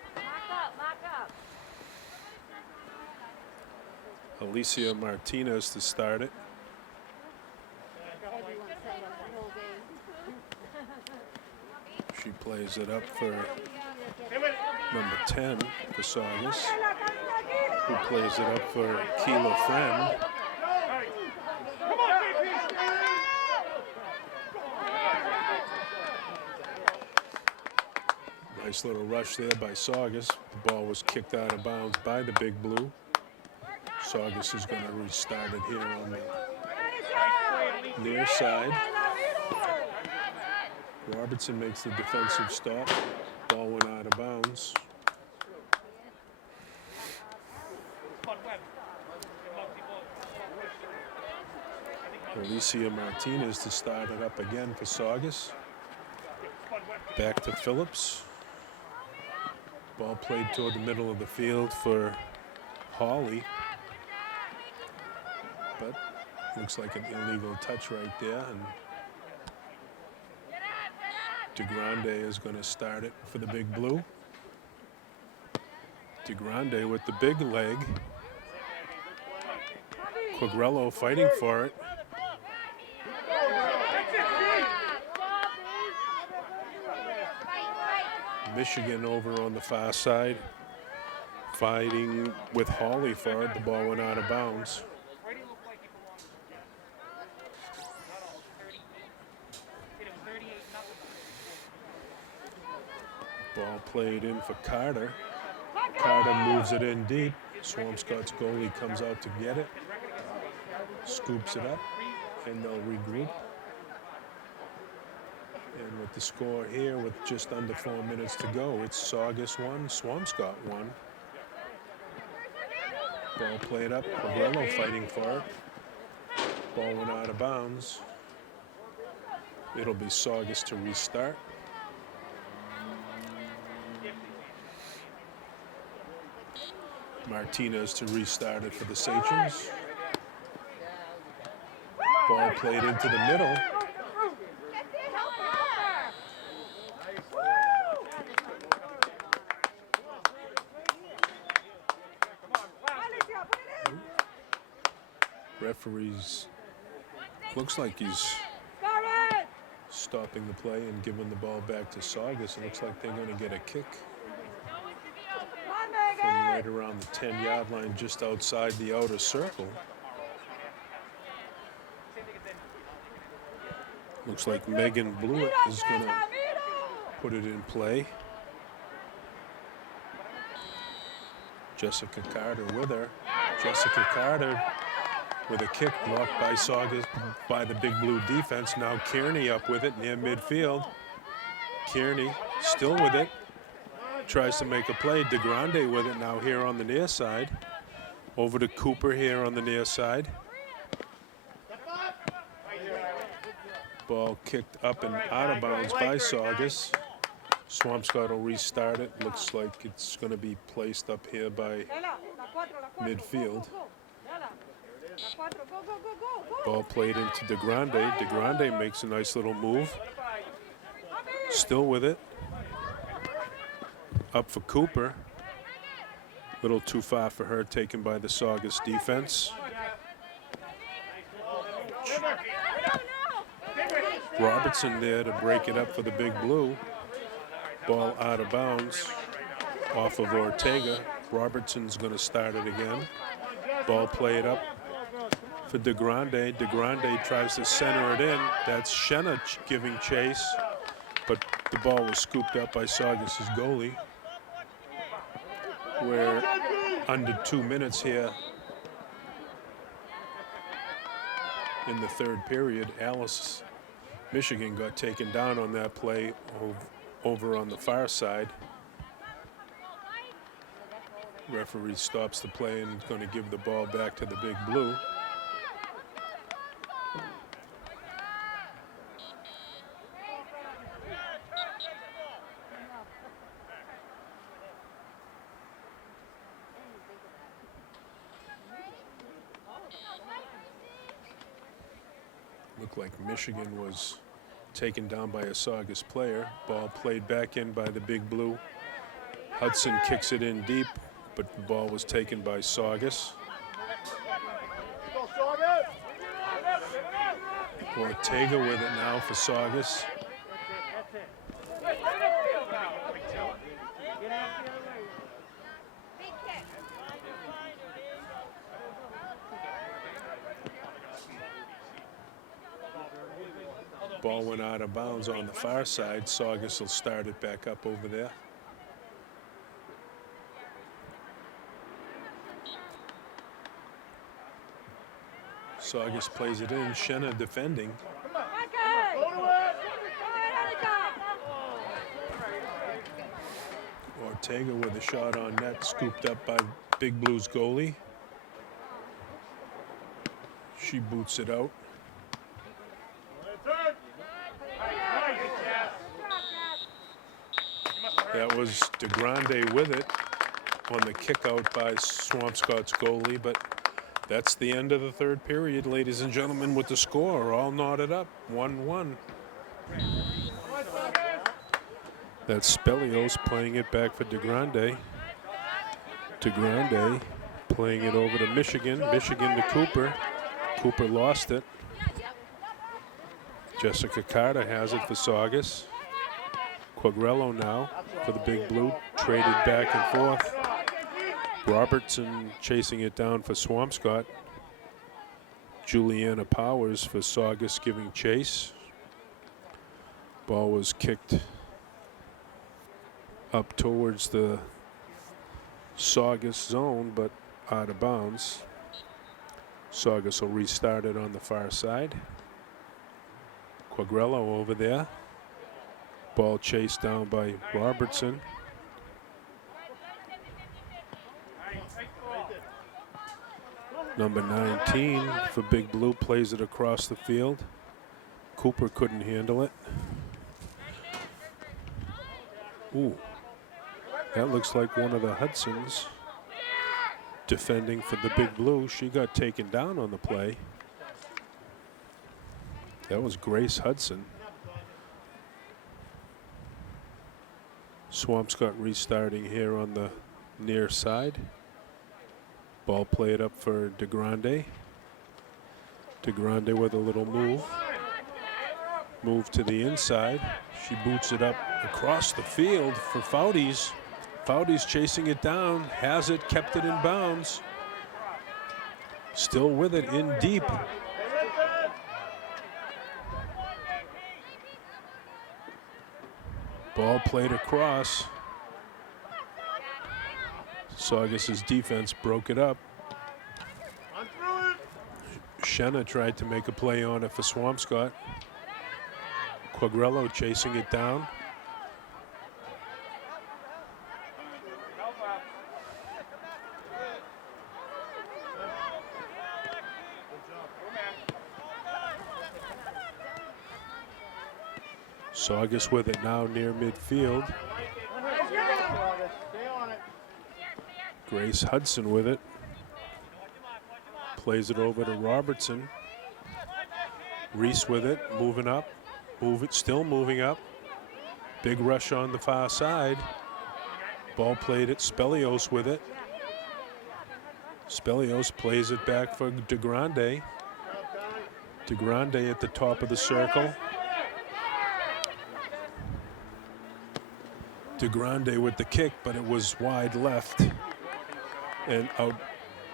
Alicia Martinez to start it. She plays it up for number 10 for Saugus, who plays it up for Keela Friend. Nice little rush there by Saugus. The ball was kicked out of bounds by the Big Blue. Saugus is going to restart it here on the near side. Robertson makes the defensive stop. Ball went out of bounds. Alicia Martinez to start it up again for Saugus. Back to Phillips. Ball played toward the middle of the field for Hawley. But looks like an illegal touch right there. And DeGrande is going to start it for the Big Blue. DeGrande with the big leg. Quagliarello fighting for it. Michigan over on the far side, fighting with Hawley for it. The ball went out of bounds. Ball played in for Carter. Carter moves it in deep. Swampscott's goalie comes out to get it, scoops it up, and they'll regroup. And with the score here, with just under 4 minutes to go, it's Saugus 1, Swampscott 1. Ball played up, Quagliarello fighting for it. Ball went out of bounds. It'll be Saugus to restart. Martinez to restart it for the Sachems. Ball played into the middle. Referees, looks like he's stopping the play and giving the ball back to Saugus. It looks like they're going to get a kick from right around the 10-yard line, just outside the outer circle. Looks like Megan Blewett is going to put it in play. Jessica Carter with her. Jessica Carter with a kick blocked by Saugus by the Big Blue defense. Now Kearney up with it near midfield. Kearney still with it. Tries to make a play. DeGrande with it now here on the near side. Over to Cooper here on the near side. Ball kicked up and out of bounds by Saugus. Swampscott will restart it. Looks like it's going to be placed up here by midfield. Ball played into DeGrande. DeGrande makes a nice little move. Still with it. Up for Cooper. Little too far for her, taken by the Saugus defense. Robertson there to break it up for the Big Blue. Ball out of bounds off of Ortega. Robertson's going to start it again. Ball played up for DeGrande. DeGrande tries to center it in. That's Shenna giving chase, but the ball was scooped up by Saugus's goalie. We're under 2 minutes here in the third period. Alice, Michigan got taken down on that play over on the far side. Referee stops the play and is going to give the ball back to the Big Blue. Looked like Michigan was taken down by a Saugus player. Ball played back in by the Big Blue. Hudson kicks it in deep, but the ball was taken by Saugus. Ortega with it now for Saugus. Ball went out of bounds on the far side. Saugus will start it back up over there. Saugus plays it in. Shenna defending. Ortega with a shot on net, scooped up by Big Blue's goalie. She boots it out. That was DeGrande with it on the kick out by Swampscott's goalie, but that's the end of the third period, ladies and gentlemen, with the score all knotted up, 1-1. That's Spelios playing it back for DeGrande. DeGrande playing it over to Michigan. Michigan to Cooper. Cooper lost it. Jessica Carter has it for Saugus. Quagliarello now for the Big Blue. Traded back and forth. Robertson chasing it down for Swampscott. Juliana Powers for Saugus giving chase. Ball was kicked up towards the Saugus zone, but out of bounds. Saugus will restart it on the far side. Quagliarello over there. Ball chased down by Robertson. Number 19 for Big Blue plays it across the field. Cooper couldn't handle it. Ooh, that looks like one of the Hudsons defending for the Big Blue. She got taken down on the play. That was Grace Hudson. Swampscott restarting here on the near side. Ball played up for DeGrande. DeGrande with a little move. Move to the inside. She boots it up across the field for Foudy's. Foudy's chasing it down. Has it, kept it in bounds. Still with it in deep. Ball played across. Saugus's defense broke it up. Shenna tried to make a play on it for Swampscott. Quagliarello chasing it down. Saugus with it now near midfield. Grace Hudson with it. Plays it over to Robertson. Reese with it, moving up. Still moving up. Big rush on the far side. Ball played at Spelios with it. Spelios plays it back for DeGrande. DeGrande at the top of the circle. DeGrande with the kick, but it was wide left and out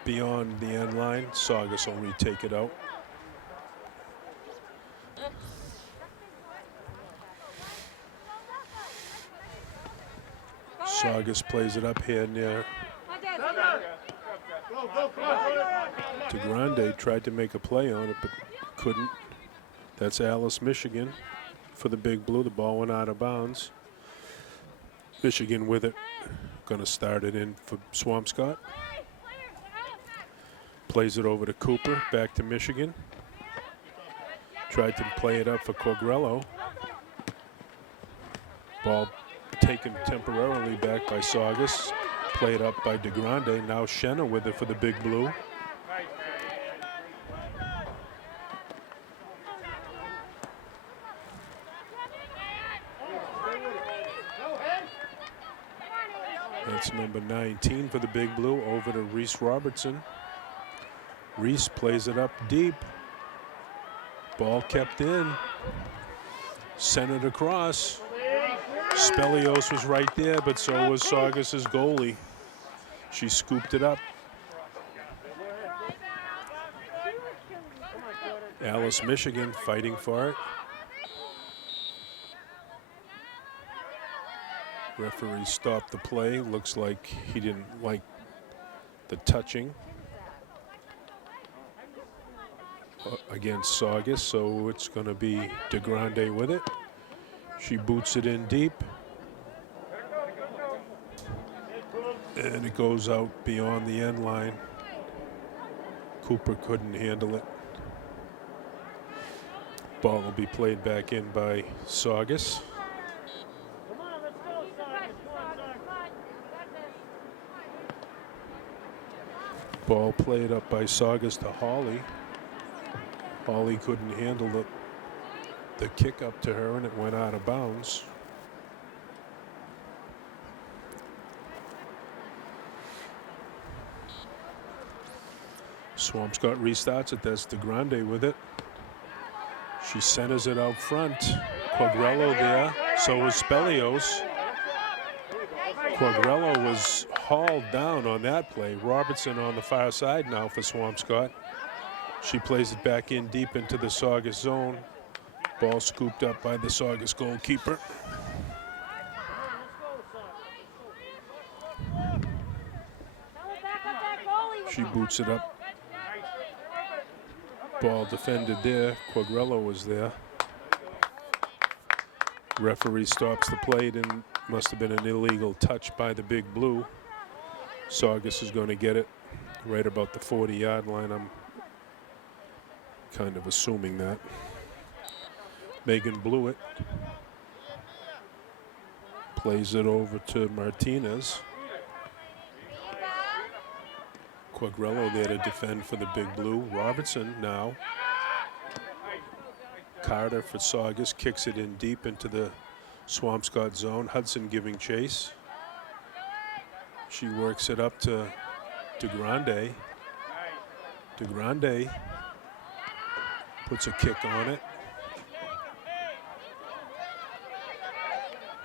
beyond the end line. Saugus will retake it out. Saugus plays it up here near. DeGrande tried to make a play on it, but couldn't. That's Alice, Michigan for the Big Blue. The ball went out of bounds. Michigan with it. Going to start it in for Swampscott. Plays it over to Cooper. Back to Michigan. Tried to play it up for Quagliarello. Ball taken temporarily back by Saugus. Played up by DeGrande. Now Shenna with it for the Big Blue. That's number 19 for the Big Blue, over to Reese Robertson. Reese plays it up deep. Ball kept in. Centered across. Spelios was right there, but so was Saugus's goalie. She scooped it up. Alice, Michigan, fighting for it. Referee stopped the play. Looks like he didn't like the touching against Saugus, so it's going to be DeGrande with it. She boots it in deep. And it goes out beyond the end line. Cooper couldn't handle it. Ball will be played back in by Saugus. Ball played up by Saugus to Hawley. Hawley couldn't handle the kick up to her, and it went out of bounds. Swampscott restarts it. That's DeGrande with it. She centers it out front. Quagliarello there. So was Spelios. Quagliarello was hauled down on that play. Robertson on the far side now for Swampscott. She plays it back in deep into the Saugus zone. Ball scooped up by the Saugus goalkeeper. She boots it up. Ball defended there. Quagliarello was there. Referee stops the play, and must have been an illegal touch by the Big Blue. Saugus is going to get it right about the 40-yard line. I'm kind of assuming that. Megan blew it. Plays it over to Martinez. Quagliarello there to defend for the Big Blue. Robertson now. Carter for Saugus kicks it in deep into the Swampscott zone. Hudson giving chase. She works it up to DeGrande. DeGrande puts a kick on it.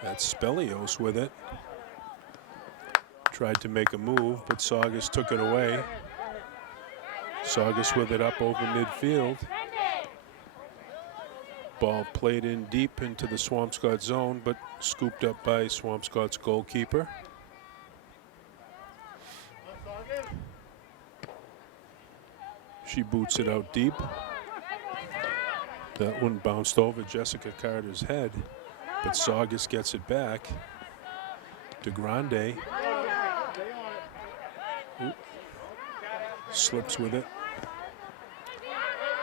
That's Spelios with it. Tried to make a move, but Saugus took it away. Saugus with it up over midfield. Ball played in deep into the Swampscott zone, but scooped up by Swampscott's goalkeeper. She boots it out deep. That one bounced over Jessica Carter's head, but Saugus gets it back. DeGrande slips with it.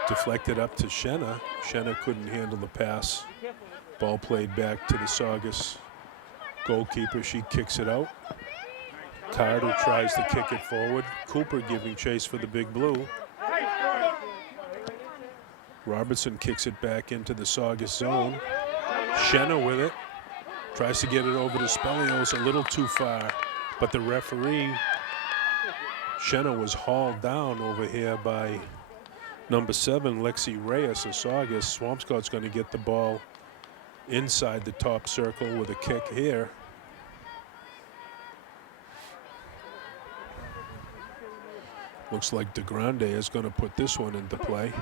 Deflected up to Shenna. Shenna couldn't handle the pass. Ball played back to the Saugus goalkeeper. She kicks it out. Carter tries to kick it forward. Cooper giving chase for the Big Blue. Robertson kicks it back into the Saugus zone. Shenna with it. Tries to get it over to Spelios, a little too far. But the referee, Shenna, was hauled down over here by number 7, Lexi Reyes of Saugus. Swampscott's going to get the ball inside the top circle with a kick here. Looks like DeGrande is going to put this one into play.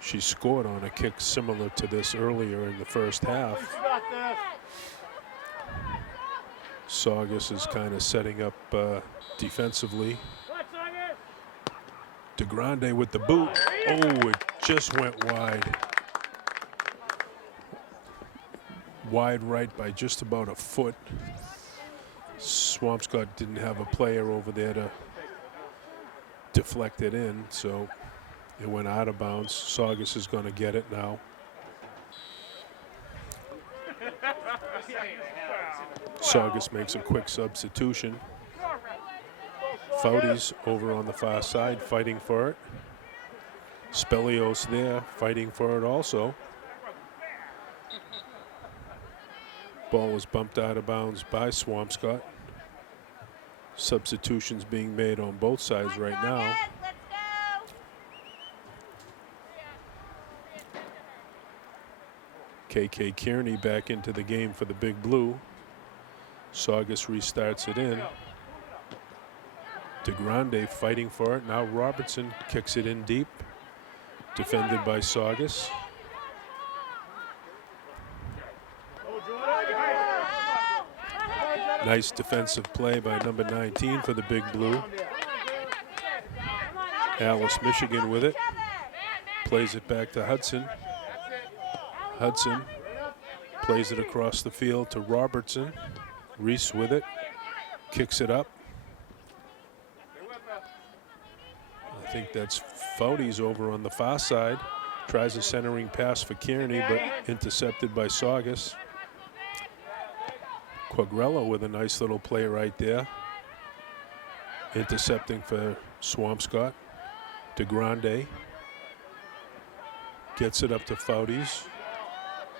She scored on a kick similar to this earlier in the first half. Saugus is kind of setting up defensively. DeGrande with the boot. Oh, it just went wide. Wide right by just about a foot. Swampscott didn't have a player over there to deflect it in, so it went out of bounds. Saugus is going to get it now. Saugus makes a quick substitution. Foudy's over on the far side fighting for it. Spelios there fighting for it also. Ball was bumped out of bounds by Swampscott. Substitutions being made on both sides right now. KK Kearney back into the game for the Big Blue. Saugus restarts it in. DeGrande fighting for it. Now Robertson kicks it in deep. Defended by Saugus. Nice defensive play by number 19 for the Big Blue. Alice, Michigan with it. Plays it back to Hudson. Hudson plays it across the field to Robertson. Reese with it. Kicks it up. I think that's Foudy's over on the far side. Tries a centering pass for Kearney, but intercepted by Saugus. Quagrello with a nice little play right there. Intercepting for Swampscott. DeGrande gets it up to Foudy's.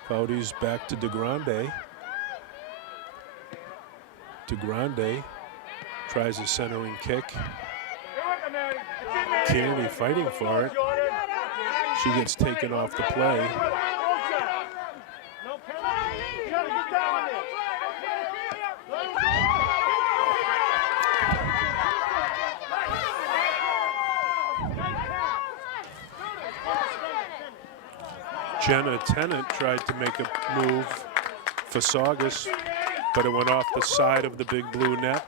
Foudy's back to DeGrande. DeGrande tries a centering kick. Kearney fighting for it. She gets taken off the play. Jenna Tennant tried to make a move for Saugus, but it went off the side of the Big Blue net.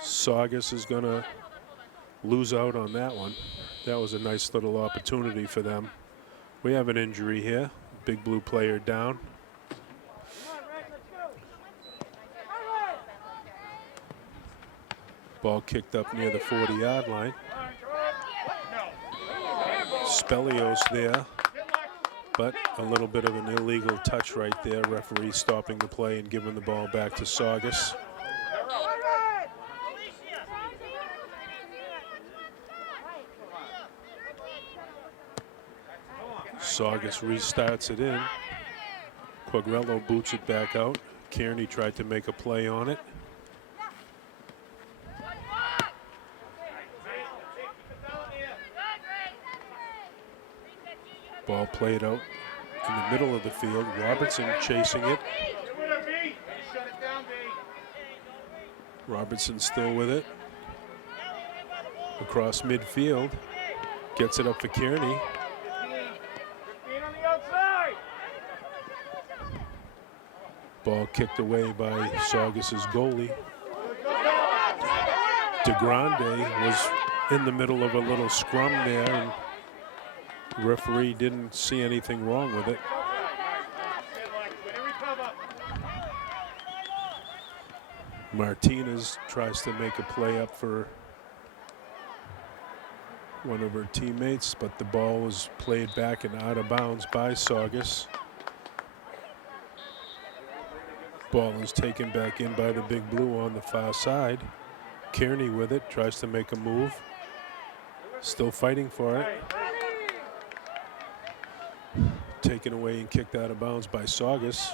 Saugus is going to lose out on that one. That was a nice little opportunity for them. We have an injury here. Big Blue player down. Ball kicked up near the 40-yard line. Spelios there, but a little bit of an illegal touch right there. Referee stopping the play and giving the ball back to Saugus. Saugus restarts it in. Quagrello boots it back out. Kearney tried to make a play on it. Ball played out in the middle of the field. Robertson chasing it. Robertson still with it. Across midfield. Gets it up for Kearney. Ball kicked away by Saugus's goalie. DeGrande was in the middle of a little scrum there, and the referee didn't see anything wrong with it. Martinez tries to make a play up for one of her teammates, but the ball was played back and out of bounds by Saugus. Ball is taken back in by the Big Blue on the far side. Kearney with it, tries to make a move. Still fighting for it. Taken away and kicked out of bounds by Saugus.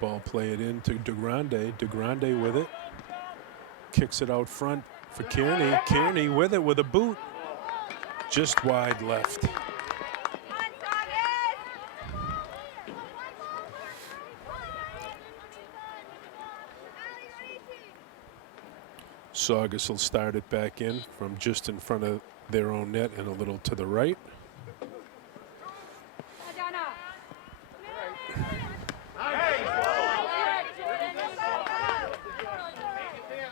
Ball played in to DeGrande. DeGrande with it. Kicks it out front for Kearney. Kearney with it with a boot. Just wide left. Saugus will start it back in from just in front of their own net and a little to the right.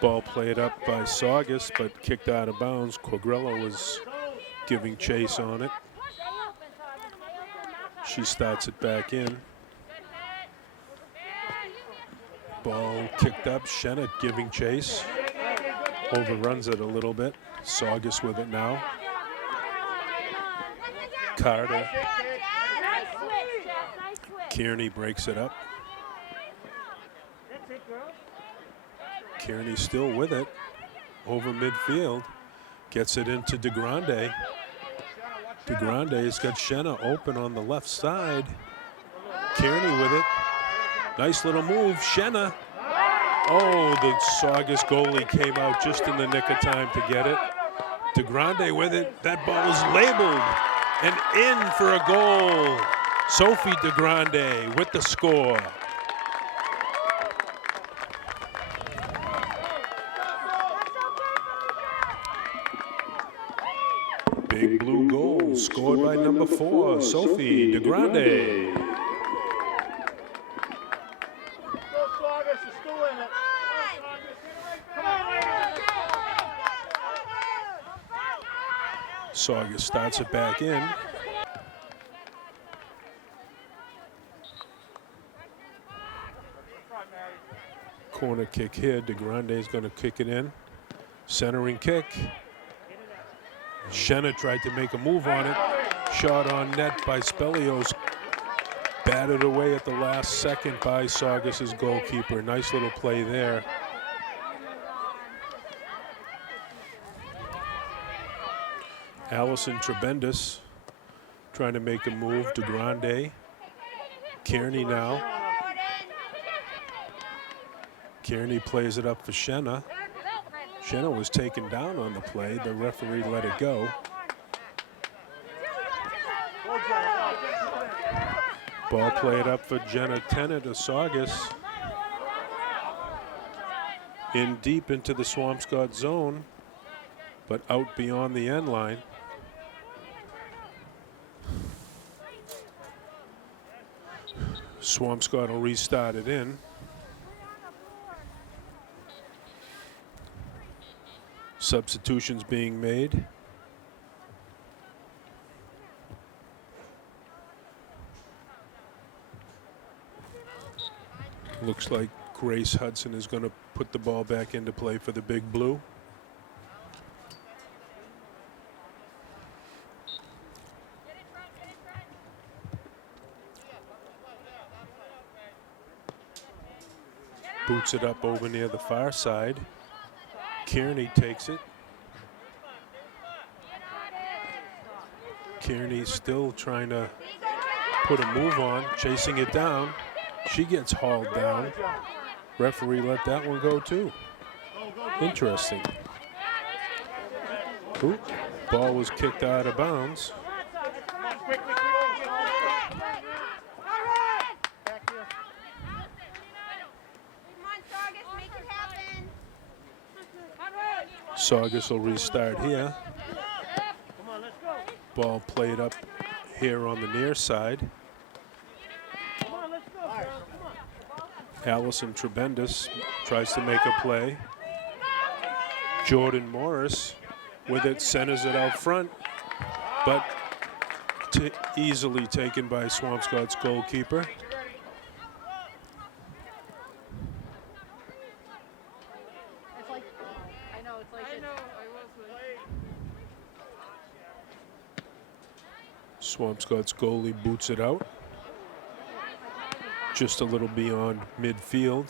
Ball played up by Saugus, but kicked out of bounds. Quagrello was giving chase on it. She starts it back in. Ball kicked up. Shennett giving chase. Overruns it a little bit. Saugus with it now. Carter. Kearney breaks it up. Kearney still with it. over midfield. Gets it into DeGrande. DeGrande's got Shenna open on the left side. Kearney with it. Nice little move. Shenna. Oh, the Saugus goalie came out just in the nick of time to get it. DeGrande with it. That ball is labeled and in for a goal. Sophie DeGrande with the score. Big blue goal scored by number 4, Sophie DeGrande. Go, Saugus, you're still in it. Come on, Saugus starts it back in. Corner kick here. DeGrande is going to kick it in. Centering kick. Shenna tried to make a move on it. Shot on net by Spelios. Batted away at the last second by Saugus's goalkeeper. Nice little play there. Allison Trebendus trying to make a move. DeGrande. Kearney now. Kearney plays it up for Shenna. Shenna was taken down on the play. The referee let it go. Ball played up for Jenna Tennant of Saugus. In deep into the Swampscott zone, but out beyond the end line. Swampscott will restart it in. Substitutions being made. Looks like Grace Hudson is going to put the ball back into play for the Big Blue. Boots it up over near the far side. Kearney takes it. Kearney still trying to put a move on, chasing it down. She gets hauled down. Referee let that one go too. Interesting. Ooh, ball was kicked out of bounds. Saugus will restart here. Ball played up here on the near side. Allison Trebendus tries to make a play. Jordan Morris with it, centers it out front, but easily taken by Swampscott's goalkeeper. Swampscott's goalie boots it out. Just a little beyond midfield.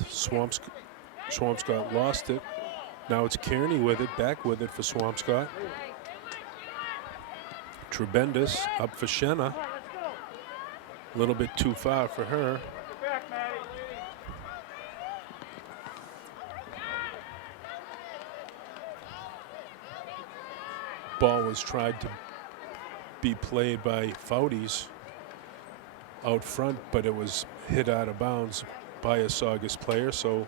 Swampscott lost it. Now it's Kearney with it, back with it for Swampscott. Trebendus up for Shenna. A little bit too far for her. Ball was tried to be played by Foudies out front, but it was hit out of bounds by a Saugus player, so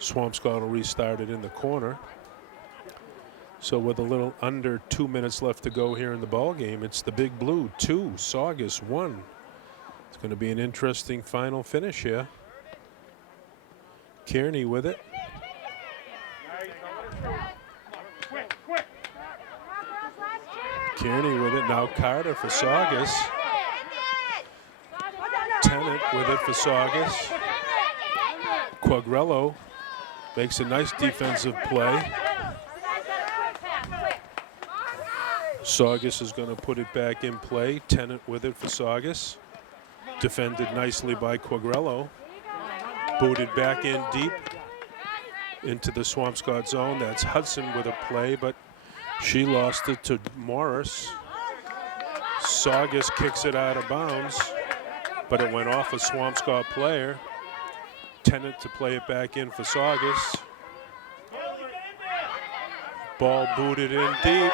Swampscott will restart it in the corner. So with a little under 2 minutes left to go here in the ball game, it's the Big Blue 2, Saugus 1. It's going to be an interesting final finish here. Kearney with it. Kearney with it. Now Carter for Saugus. Tennant with it for Saugus. Quagliarello makes a nice defensive play. Saugus is going to put it back in play. Tennant with it for Saugus. Defended nicely by Quagliarello. Booted back in deep. into the Swampscott zone. That's Hudson with a play, but she lost it to Morris. Saugus kicks it out of bounds, but it went off a Swampscott player. Tennant to play it back in for Saugus. Ball booted in deep.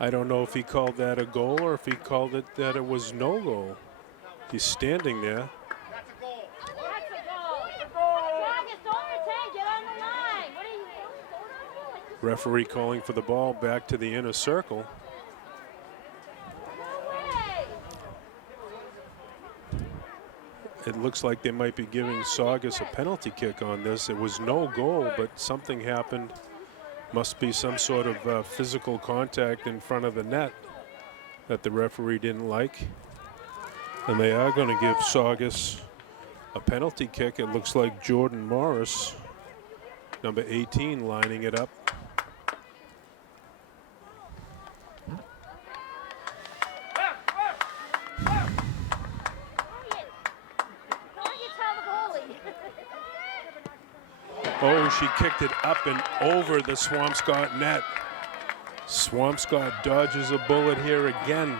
I don't know if he called that a goal or if he called it that it was no goal. He's standing there. That's a goal. That's a goal. That's a goal. Saugus, don't pretend. Get on the line. What are you doing? Referee calling for the ball back to the inner circle. It looks like they might be giving Saugus a penalty kick on this. It was no goal, but something happened. Must be some sort of physical contact in front of the net that the referee didn't like. And they are going to give Saugus a penalty kick. It looks like Jordan Morris, number 18, lining it up. Oh, she kicked it up and over the Swampscott net. Swampscott dodges a bullet here again.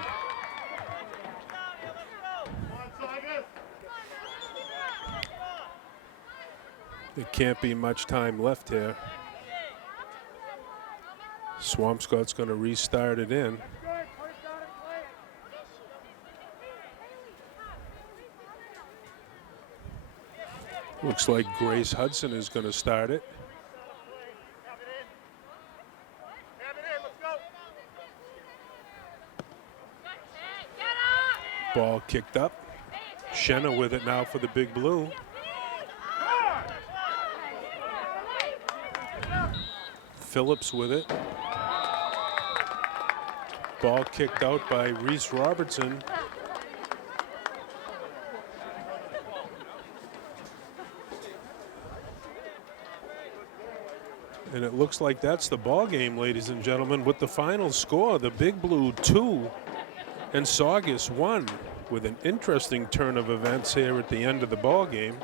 There can't be much time left here. Swampscott's going to restart it in. Looks like Grace Hudson is going to start it. Ball kicked up. Shenna with it now for the Big Blue. Phillips with it. Ball kicked out by Reese Robertson. And it looks like that's the ball game, ladies and gentlemen, with the final score, the Big Blue 2 and Saugus 1, with an interesting turn of events here at the end of the ball game.